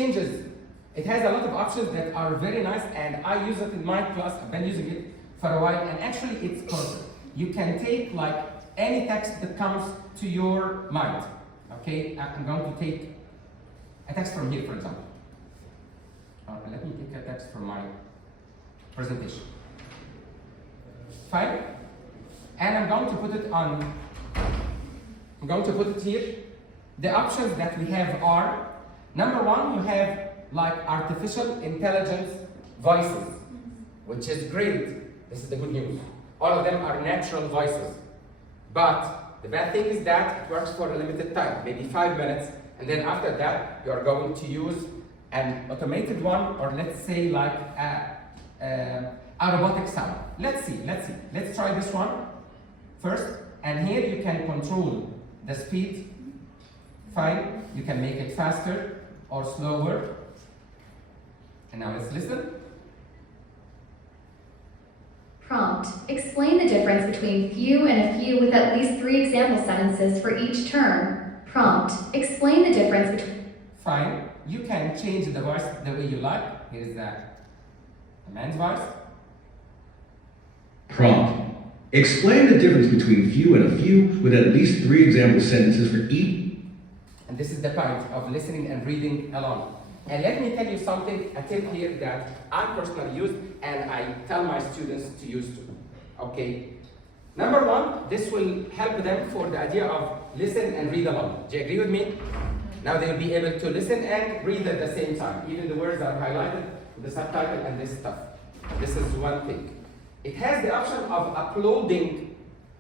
has a lot of options that are very nice, and I use it in my class. I've been using it for a while, and actually it's perfect. You can take like any text that comes to your mind. Okay, I'm going to take a text from here, for example. Let me take a text from my presentation. Fine. And I'm going to put it on. I'm going to put it here. The options that we have are, number one, you have like artificial intelligence voices, which is great. This is the good news. All of them are natural voices. But the bad thing is that it works for a limited time, maybe 5 minutes, and then after that, you are going to use an automated one, or let's say like a robotic sound. Let's see. Let's try this one first. And here you can control the speed. Fine. You can make it faster or slower. And now let's listen. Prompt. Explain the difference between few and a few with at least 3 example sentences for each term. Prompt. Explain the difference between... Fine. You can change the voice the way you like. Here is the man's voice. Prompt. Explain the difference between few and a few with at least 3 example sentences for each. And this is the point of listening and reading along. And let me tell you something, a tip here that I personally use and I tell my students to use too. Okay? Number one, this will help them for the idea of listen and read along. Do you agree with me? Now they will be able to listen and read at the same time. Even the words are highlighted, the subtitle and this stuff. This is one thing. It has the option of uploading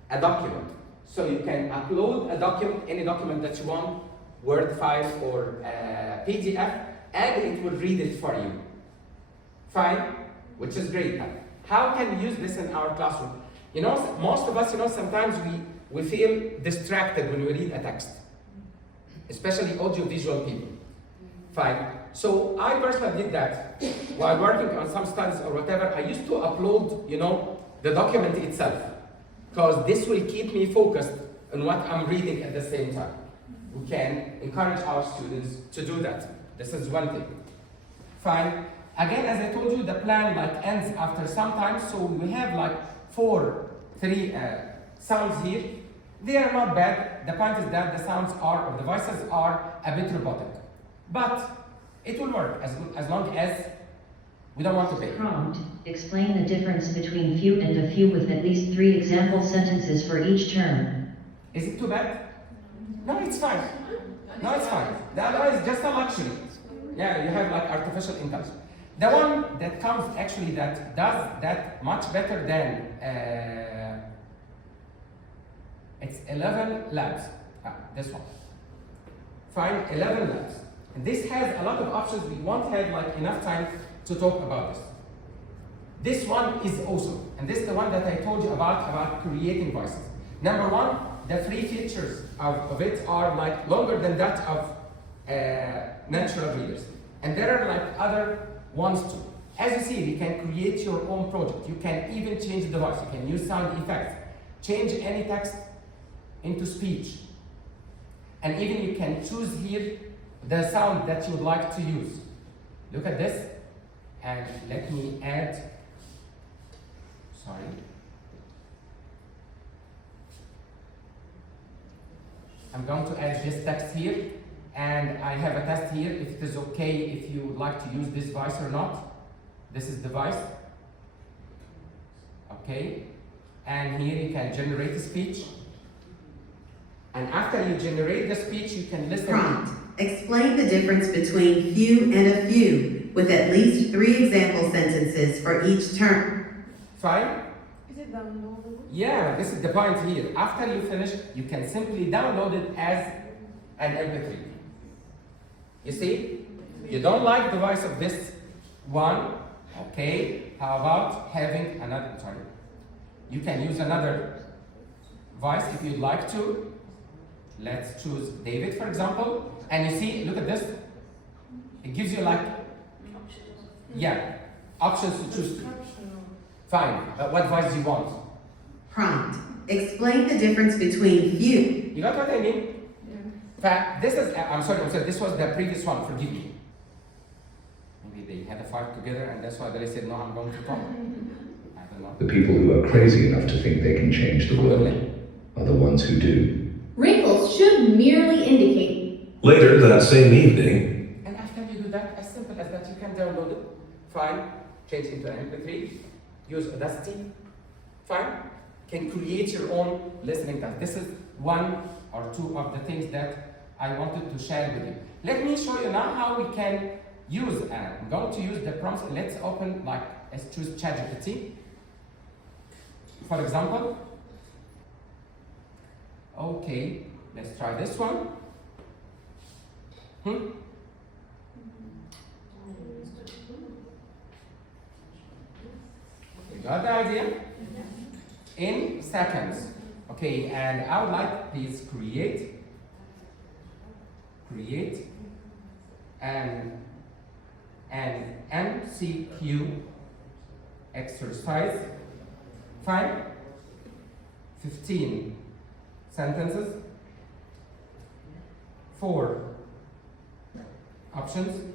a document. So you can upload a document, any document that you want, Word file or PDF, and it will read it for you. Fine, which is great. How can we use this in our classroom? You know, most of us, sometimes we feel distracted when we read a text, especially audio-visual people. Fine. So I personally did that while working on some studies or whatever. I used to upload, the document itself, because this will keep me focused on what I'm reading at the same time. We can encourage our students to do that. This is one thing. Fine. Again, as I told you, the plan ends after some time, so we have three sounds here. They are not bad. The point is that the sounds or the voices are a bit robotic. But it will work as long as we don't want to pay. Prompt, explain the difference between few and a few with at least 3 example sentences for each term. Is it too bad? No, it's fine. No, it's fine. The other one is just a luxury. Yeah, you have artificial intelligence. The one that comes actually that does that much better than it's 11 labs. This one. Fine, 11 labs. And this has a lot of options. We won't have enough time to talk about this. This one is awesome. And this is the one that I told you about creating voices. Number one, the free features of it are longer than that of natural readers. And there are other ones too. As you see, you can create your own project. You can even change the voice. You can use sound effects. Change any text into speech. And even you can choose here the sound that you would like to use. Look at this. And let me add, sorry. I'm going to add this text here, and I have a test here if it is okay if you would like to use this voice or not. This is the voice. Okay. And here you can generate a speech. And after you generate the speech, you can listen. Prompt. Explain the difference between few and a few with at least 3 example sentences for each term. Fine. Is it downloadable? Yeah, this is the point here. After you finish, you can simply download it as an MP3. You see? You don't like the voice of this one. Okay. How about having another, sorry. You can use another voice if you'd like to. Let's choose David, for example. And you see, look at this. It gives you options to choose to. Fine, but what voice do you want? Prompt. Explain the difference between few. You got what I mean? Yeah. This is, I'm sorry, this was the previous one, forgive me. Maybe they had a fight together and that's why they said, no, I'm going to talk. I don't know. The people who are crazy enough to think they can change the world are the ones who do. Wrinkles should merely indicate. Later that same evening. And after you do that, as simple as that, you can download it. Fine. Change it into an MP3. Use Audacity. Fine. Can create your own listening task. This is one or two of the things that I wanted to share with you. Let me show you now how we can use, I'm going to use the prompts. Let's open, let's choose ChatGPT. For example. Okay, let's try this one. You got the idea? In seconds. Okay, and I would like, please create an MCQ exercise. Fine. 15 sentences. 4 options.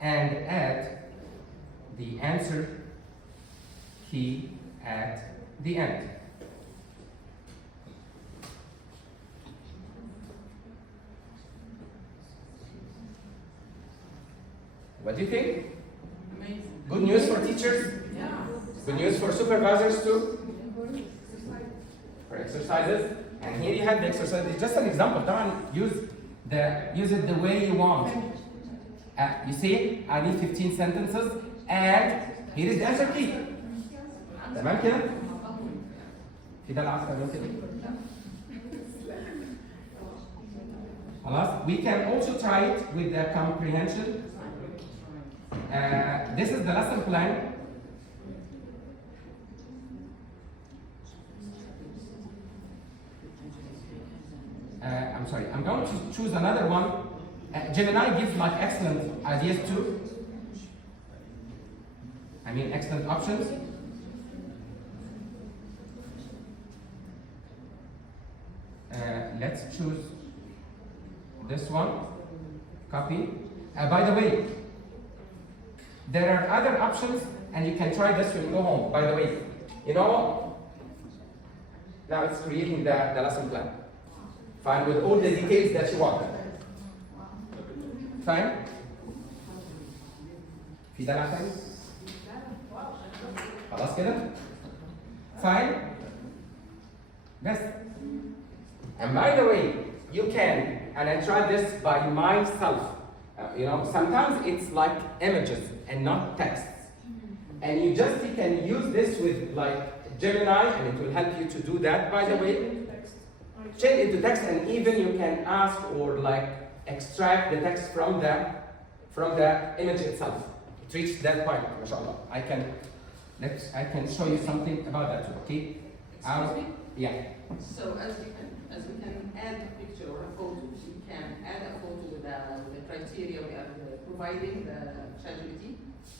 And add the answer key at the end. What do you think? Amazing. Good news for teachers? Yeah. Good news for supervisors too? For exercises. And here you have the exercise. It's just an example. Don't use it the way you want. You see, I need 15 sentences, and here is the answer key. تمام كده؟ في ده العصر كده. خلاص. We can also try it with the comprehension. This is the lesson plan. I'm sorry, I'm going to choose another one. Gemini gives like excellent ideas too. I mean excellent options. Let's choose this one. Copy. By the way, there are other options and you can try this when you go home. By the way, you know, now it's creating the lesson plan. Fine, with all the details that you want. Fine? في دلع تاني؟ خلاص كده؟ Fine? Best. And by the way, you can, and I tried this by myself. You know, sometimes it's like images and not texts. And you can use this with like Gemini, and it will help you to do that, by the way. Change into text, and even you can ask or like extract the text from the image itself. It reached that point, mashallah. I can show you something about that too, okay? Excuse me? Yeah. So as we can add a picture or a photo, we can add a photo with the criteria we are providing the ChatGPT.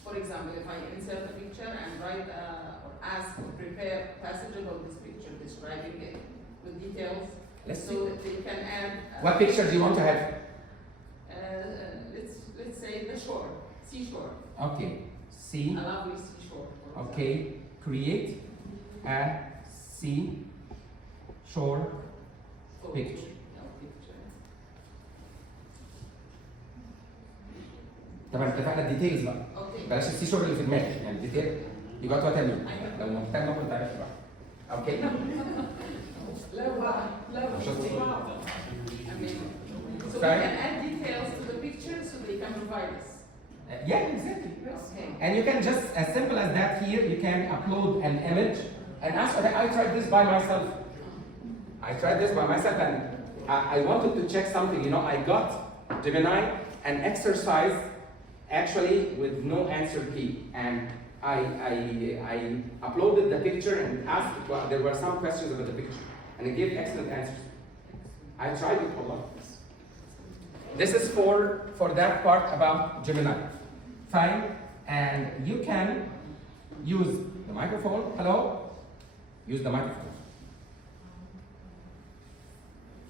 For example, if I insert a picture and write or ask or prepare a passage about this picture, describing it with details, so that they can add. What picture do you want to have? Let's say the shore, seashore. Okay. See. A lovely seashore. Okay. Create a seashore picture. طبعا اتفقنا الديتيلز بقى. بلاش السي شور اللي في دماغي، يعني الديتيل يبقى وات ايمين. لو مهتم كنت عرفت بقى. اوكي. So we can add details to the picture so they can provide us. Yeah, exactly. Okay. And you can just, as simple as that here, you can upload an image and ask, okay, I tried this by myself. And I wanted to check something. You know, I got Gemini an exercise actually with no answer key. And I uploaded the picture and asked, well, there were some questions about the picture. And it gave excellent answers. I tried it a lot. This is for that part about Gemini. Fine. And you can use the microphone. Hello? Use the microphone.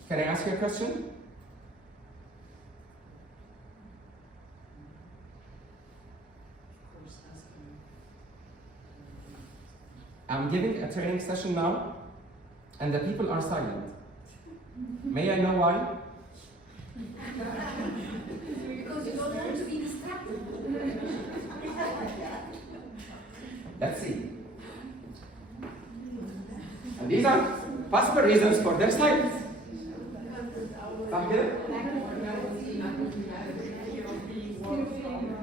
Can I ask you a question? I'm giving a training session now, and the people are silent. May I know why? Because you don't want to be distracted. Let's see. And these are possible reasons for their silence. صح كده؟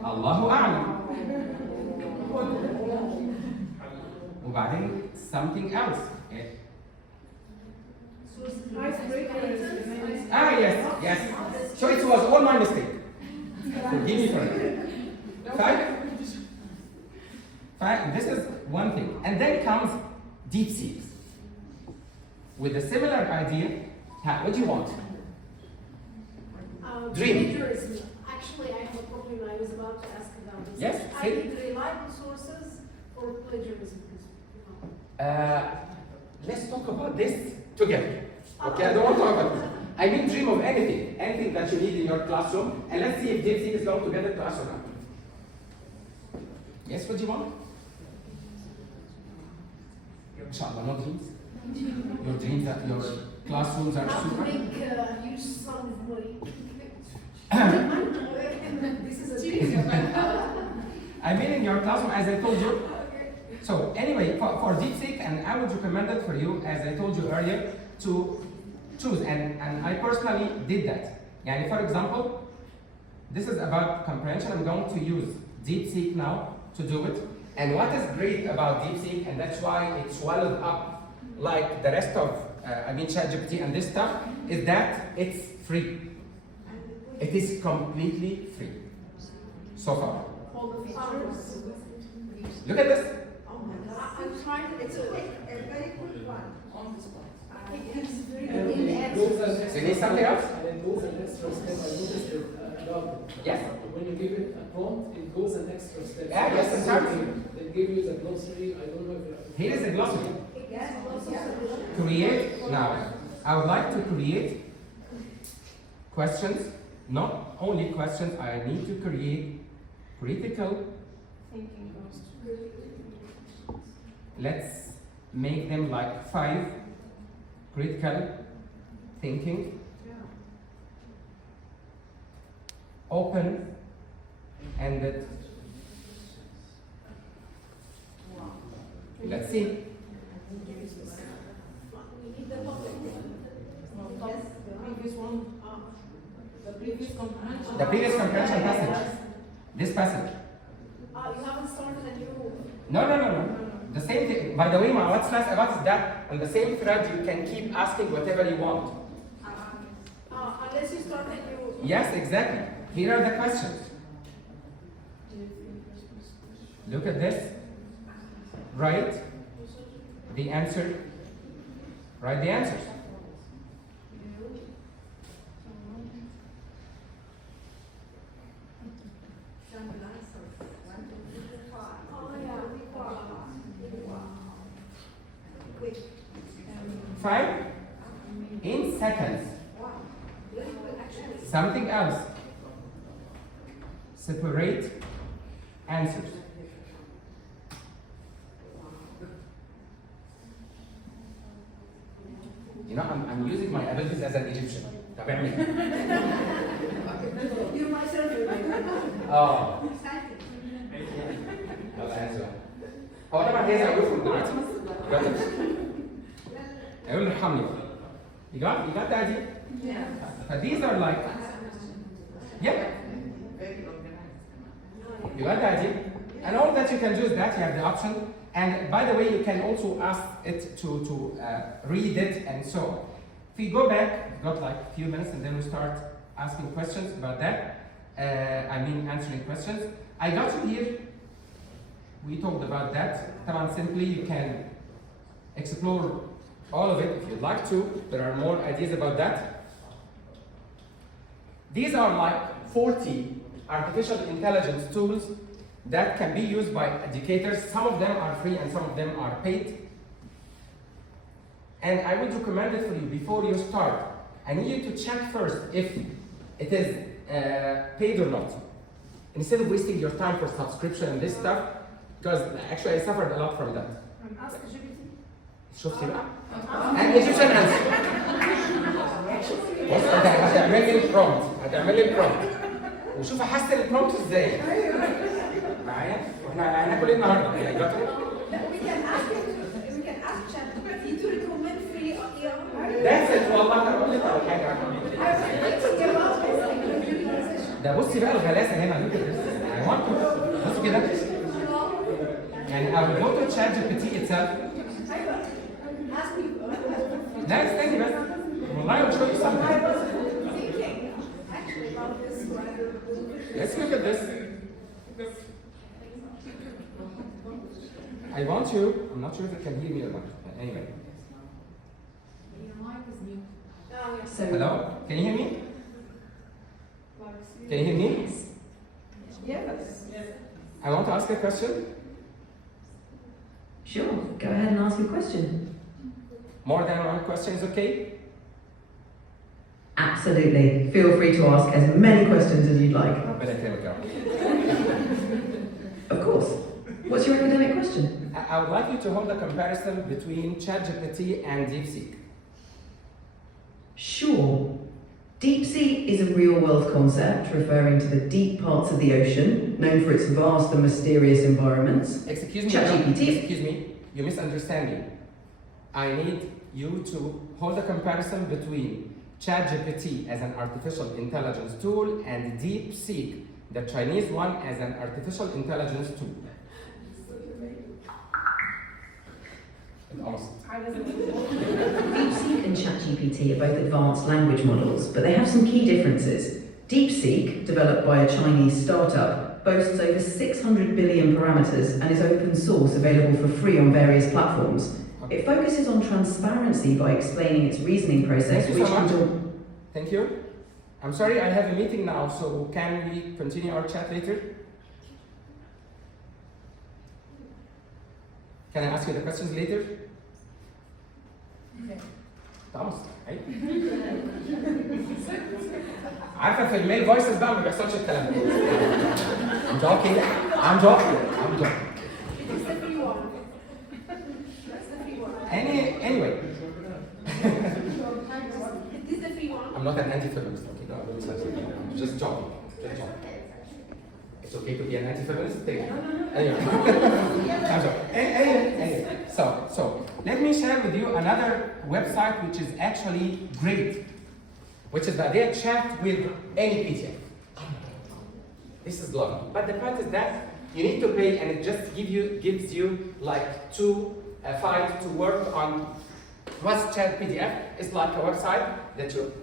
الله أعلم. وبعدين something else. Yes. So it was all my mistake. Forgive me for it. Fine. This is one thing. And then comes deep sea. With a similar idea, what do you want? Dream. Plagiarism. Actually, I have a problem. I was about to ask about this. Yes, I need reliable sources for plagiarism. Let's talk about this together. Okay, I don't want to talk about this. I mean, dream of anything that you need in your classroom, and let's see if DeepSeek is going to get it to us or not. Yes, what do you want? Inshallah, no dreams. Your dreams that your classrooms are How to super. make use some of money. This is cheating. I mean in your classroom, as I told you. So anyway, for DeepSeek, and I would recommend it for you, as I told you earlier, to choose, and I personally did that. Yani for example, this is about comprehension. I'm going to use DeepSeek now to do it. And what is great about DeepSeek, and that's why it swallowed up like the rest of, ChatGPT and this stuff, is that it's free. It is completely free so far. All the features. Look at this. Oh my God. I'm trying to, it's a very quick one. On the spot. It's very And in the it goes answer. an extra You need something else? And it goes an extra step. I noticed it a lot. Yes. When you give it a prompt, it goes an extra step. Yeah, yes, exactly. They give you the glossary. I don't know if you have. Here is a glossary. Yes, Create, now, I would like to create questions, not only questions, I need to create critical, let's make them like 5 critical thinking, open-ended. Let's see. The previous comprehension passage. This passage. You haven't started a new. No. The same thing. By the way, what's nice about is that on the same thread you can keep asking whatever you want. Unless you start a new. Yes, exactly. Here are the questions. Look at this. Write the answer. Write the answers. Fine. In seconds. Something else. Separate answers. You know, I'm using my abilities as an Egyptian. طب اعمل ايه؟ You myself. اه يلا هنزل. هو طبعا هيزعل ويفرق دلوقتي. هيقول لي ارحمني بقى. You got the idea? Yeah. But these are like, yeah. Very organized. You got the idea? And all that you can do is that you have the option. And by the way, you can also ask it to read it and so on. If you go back, we've got like a few minutes and then we start asking questions about that. Answering questions. I got you here. We talked about that. Simply you can explore all of it if you'd like to. There are more ideas about that. These are like 40 artificial intelligence tools that can be used by educators. Some of them are free and some of them are paid. And I would recommend it for you before you start. I need you to check first if it is paid or not. Instead of wasting your time for subscription and this stuff, because actually I suffered a lot from that. Ask GPT. شفتي بقى؟ And Egyptian answer. بص هتعمل لي البرومبت. وشوف احسن البرومبت ازاي. معايا؟ واحنا هناكل ايه النهارده؟ We can ask ChatGPT to recommend free. That's it والله انا اقول لك على حاجه. ده بصي بقى الغلاسه هنا. look at this. I want to بص كده. يعني I will go to ChatGPT itself. لا استني بس. والله I will show you something. Let's look at this. I want you, I'm not sure if you can hear me or not. Anyway. Your mic is mute. Hello? Can you hear me? Can you hear me? Yes. I want to ask a question. Sure, go ahead and ask your question. More than one question is okay? Absolutely. Feel free to ask as many questions as you'd like. ربنا يكرمك يا رب. Of course. What's your academic question? I would like you to hold a comparison between ChatGPT and DeepSeek. Sure. Deep sea is a real-world concept referring to the deep parts of the ocean, known for its vast and mysterious environments. Excuse me, ChatGPT. excuse me, you misunderstand me. I need you to hold a comparison between ChatGPT as an artificial intelligence tool and DeepSeek, the Chinese one, as an artificial intelligence tool. Almost. DeepSeek and ChatGPT are both advanced language models, but they have some key differences. DeepSeek, developed by a Chinese startup, boasts over 600 billion parameters and is open source, available for free on various platforms. It focuses on transparency by explaining its reasoning process, Thank you so much. Thank you. I'm sorry, I have a meeting now, so can we continue our chat later? Can I ask you the questions later? Thomas, right? عارفة في الميل فويسز بقى ما بيحصلش الكلام ده. I'm joking. I'm joking. I'm joking. It's the free one. That's the free one. Anyway. This is the free one. I'm not an anti-feminist, okay? No, don't say that. Just joking. Just joking. It's okay to be an anti-feminist? Thank you. Anyway. I'm joking. Anyway. So, let me share with you another website which is actually great, which is that they chat with any PDF. This is lovely. But the point is that you need to pay, and it just gives you like 2 files to work on. What's Chat PDF? It's like a website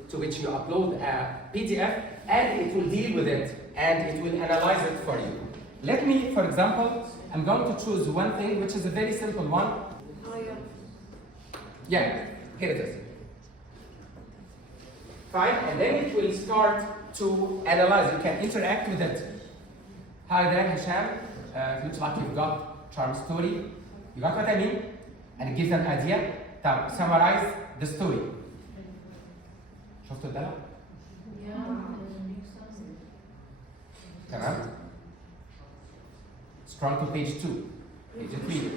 to which you upload a PDF, and it will deal with it, and it will analyze it for you. Let me, for example, I'm going to choose one thing, which is a very simple one. Yeah, here it is. Fine, and then it will start to analyze. You can interact with it. Hi there, Hisham. Looks like you've got charm story. You got what I mean? And it gives an idea. Now, summarize the story. شفتوا الدلع؟ تمام؟ Scroll to page 2. Page 3.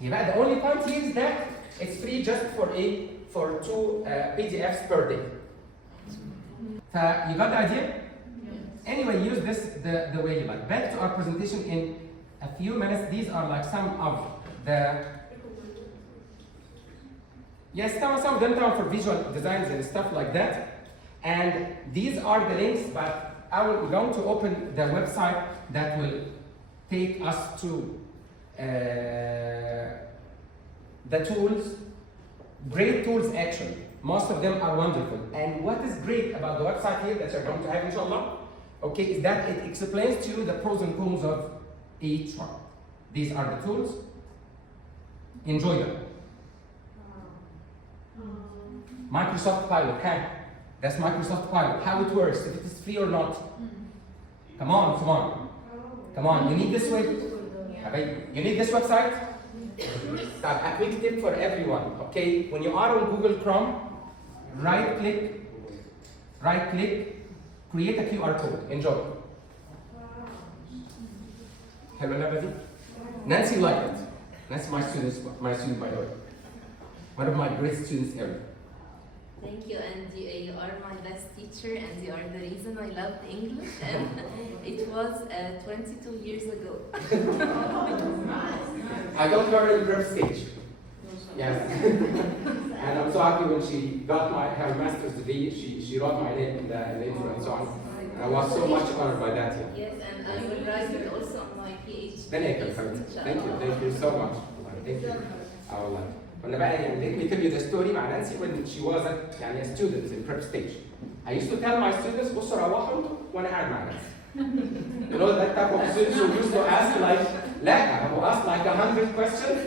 يبقى the only point here is that it's free just for 2 PDFs per day. You got the idea? Anyway, use this the way you like. Back to our presentation in a few minutes. These are like some of the some of them are for visual designs and stuff like that. And these are the links, but we're going to open the website that will take us to the tools. Great tools, actually. Most of them are wonderful. And what is great about the website here that you're going to have, inshallah, okay, is that it explains to you the pros and cons of each one. These are the tools. Enjoy them. Microsoft Pilot, okay? That's Microsoft Pilot. How it works, if it is free or not. Come on. Come on, you need this you need this website? A quick tip for everyone, okay? When you are on Google Chrome, right click, create a QR code. Enjoy. Hello, everybody. Nancy liked it. Nancy, my student, by the way. One of my great students ever. Thank you, and you are my best teacher, and you are the reason I loved English, and it was 22 years ago. I got her in prep stage. Yes. And I'm so happy when she got her master's degree, she wrote my name in the intro and so on. And I was so much honored by that. Yeah. Yes, and I will write it also on my PhD. Thank you so much. Thank you. I will like. Let me tell you the story مع Nancy when she was a student in prep stage. I used to tell my students, بصوا روحوا انتوا وانا قاعد مع Nancy. You know that type of students who used to ask like, who asked like 100 questions.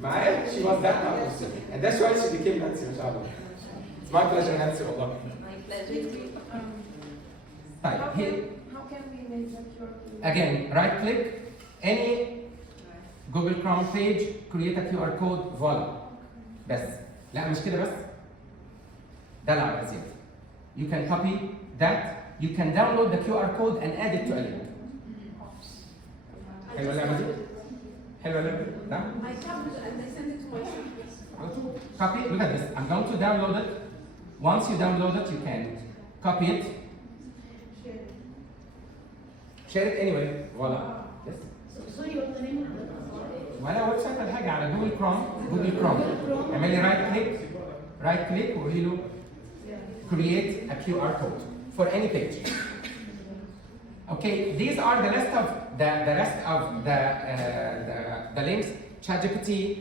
معايا, she was that type of student. And that's why she became Nancy, inshallah. It's my pleasure, Nancy, والله. My pleasure. How can we make that QR code? Again, right click, any Google Chrome page, create a QR code, voila. بس لا مش كده بس ده لا زيادة. You can copy that, you can download the QR code and add it to a link. حلوة اللعبة دي؟ حلوة اللعبة دي؟ نعم؟ I copied it and I sent it to my students. Copy, look at this. I'm going to download it. Once you download it, you can copy it. Share it anyway. Voila. Yes. ولا ويب سايت ولا حاجه على جوجل كروم اعمل لي رايت كليك وقولي له create a QR code for any page. Okay, these are the rest of the links. ChatGPT,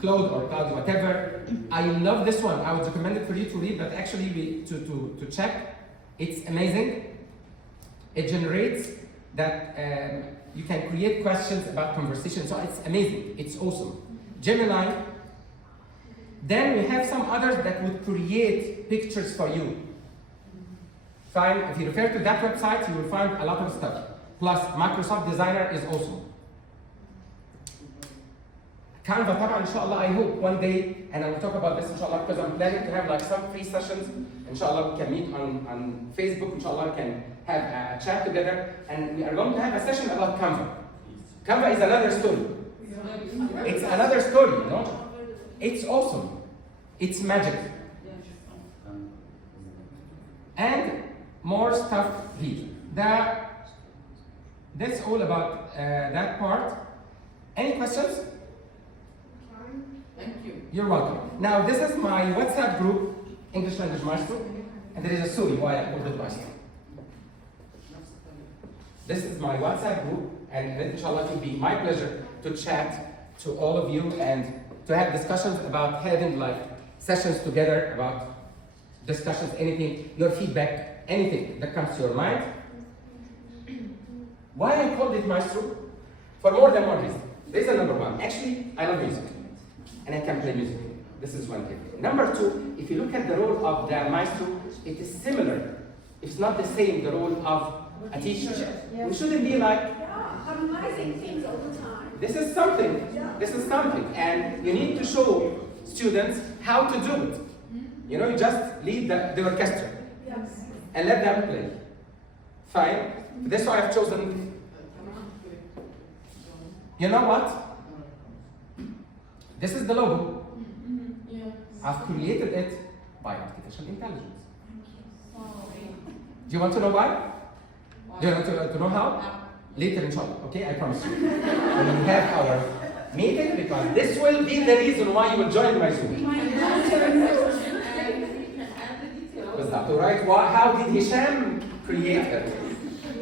Claude or Cloud, whatever. I love this one. I would recommend it for you to read, but actually to check. It's amazing. It generates that you can create questions about conversation. So it's amazing. It's awesome. Gemini. Then we have some others that would create pictures for you. Fine. If you refer to that website, you will find a lot of stuff. Plus, Microsoft Designer is awesome. Canva, طبعا, inshallah, I hope one day, and I will talk about this, inshallah, because I'm planning to have like some free sessions. Inshallah, we can meet on Facebook. Inshallah, we can have a chat together, and we are going to have a session about Canva. Canva is another story. It's another story, you know? It's awesome. It's magic. And more stuff here. That's all about that part. Any questions? Thank you. You're welcome. Now, this is my WhatsApp group, English Language Maestro, and there is a story why I called it Maestro. This is my WhatsApp group, and inshallah, it will be my pleasure to chat to all of you and to have discussions about having like sessions together about discussions, anything, your feedback, anything that comes to your mind. Why I called it Maestro? For more than one reason. This is number one. Actually, I love music. And I can play music. This is one thing. Number two, if you look at the role of the maestro, it is similar. It's not the same, the role of a teacher. We shouldn't be like, harmonizing things all the time. this is something. This is something. And you need to show students how to do it. You know, you just lead the orchestra. And let them play. Fine. That's why I've chosen. You know what? This is the logo. I've created it by artificial intelligence. Do you want to know why? Do you want to know how? Later, inshallah. Okay, I promise you. When we have our meeting, because this will be the reason why you will join my Zoom. بالضبط. Right? How did Hisham create it?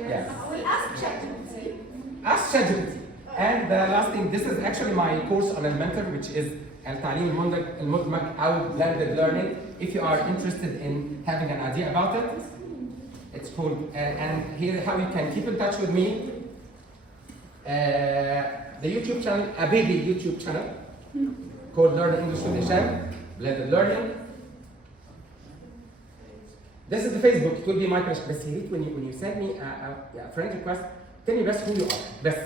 Yes. We'll ask ChatGPT. Ask ChatGPT. And the last thing, this is actually my course on Elementor, which is التعليم المدمج أو blended learning. If you are interested in having an idea about it, it's cool. And here how you can keep in touch with me. The YouTube channel, a baby YouTube channel called Learn English with Hisham, blended learning. This is the Facebook. It will be my question. بس يا ريت when you send me a friend request, tell me best who you are. بس.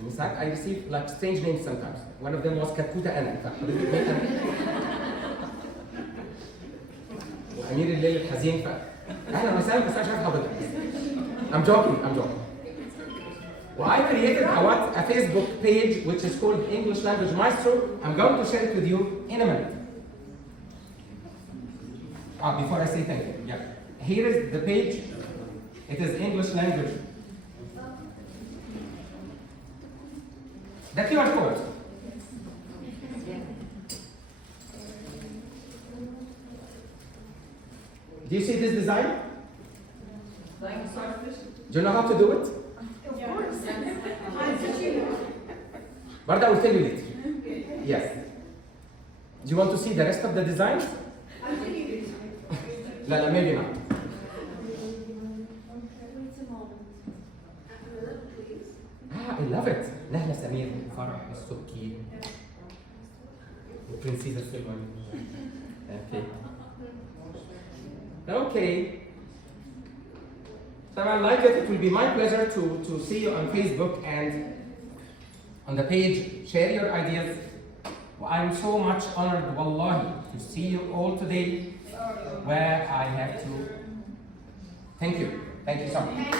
In fact, I receive like strange names sometimes. One of them was Kakuta Anna. فحضرتك مين أنا؟ وأمير الليل الحزين أهلا وسهلا بس أنا مش عارف حضرتك. I'm joking. Well, I created a Facebook page which is called English Language Maestro. I'm going to share it with you in a minute. Before I say thank you, yeah. Here is the page. It is English Language. The QR code. Do you see this design? Do you know how to do it? But I will tell you later. Yes. Do you want to see the rest of the design? لا maybe not. I love it. نهلة سمير, فرح, السبكي, Princesa Silvan. Okay. So I like it. It will be my pleasure to see you on Facebook and on the page. Share your ideas. I'm so much honored, wallahi, to see you all today. Where I have to thank you. Thank you so much.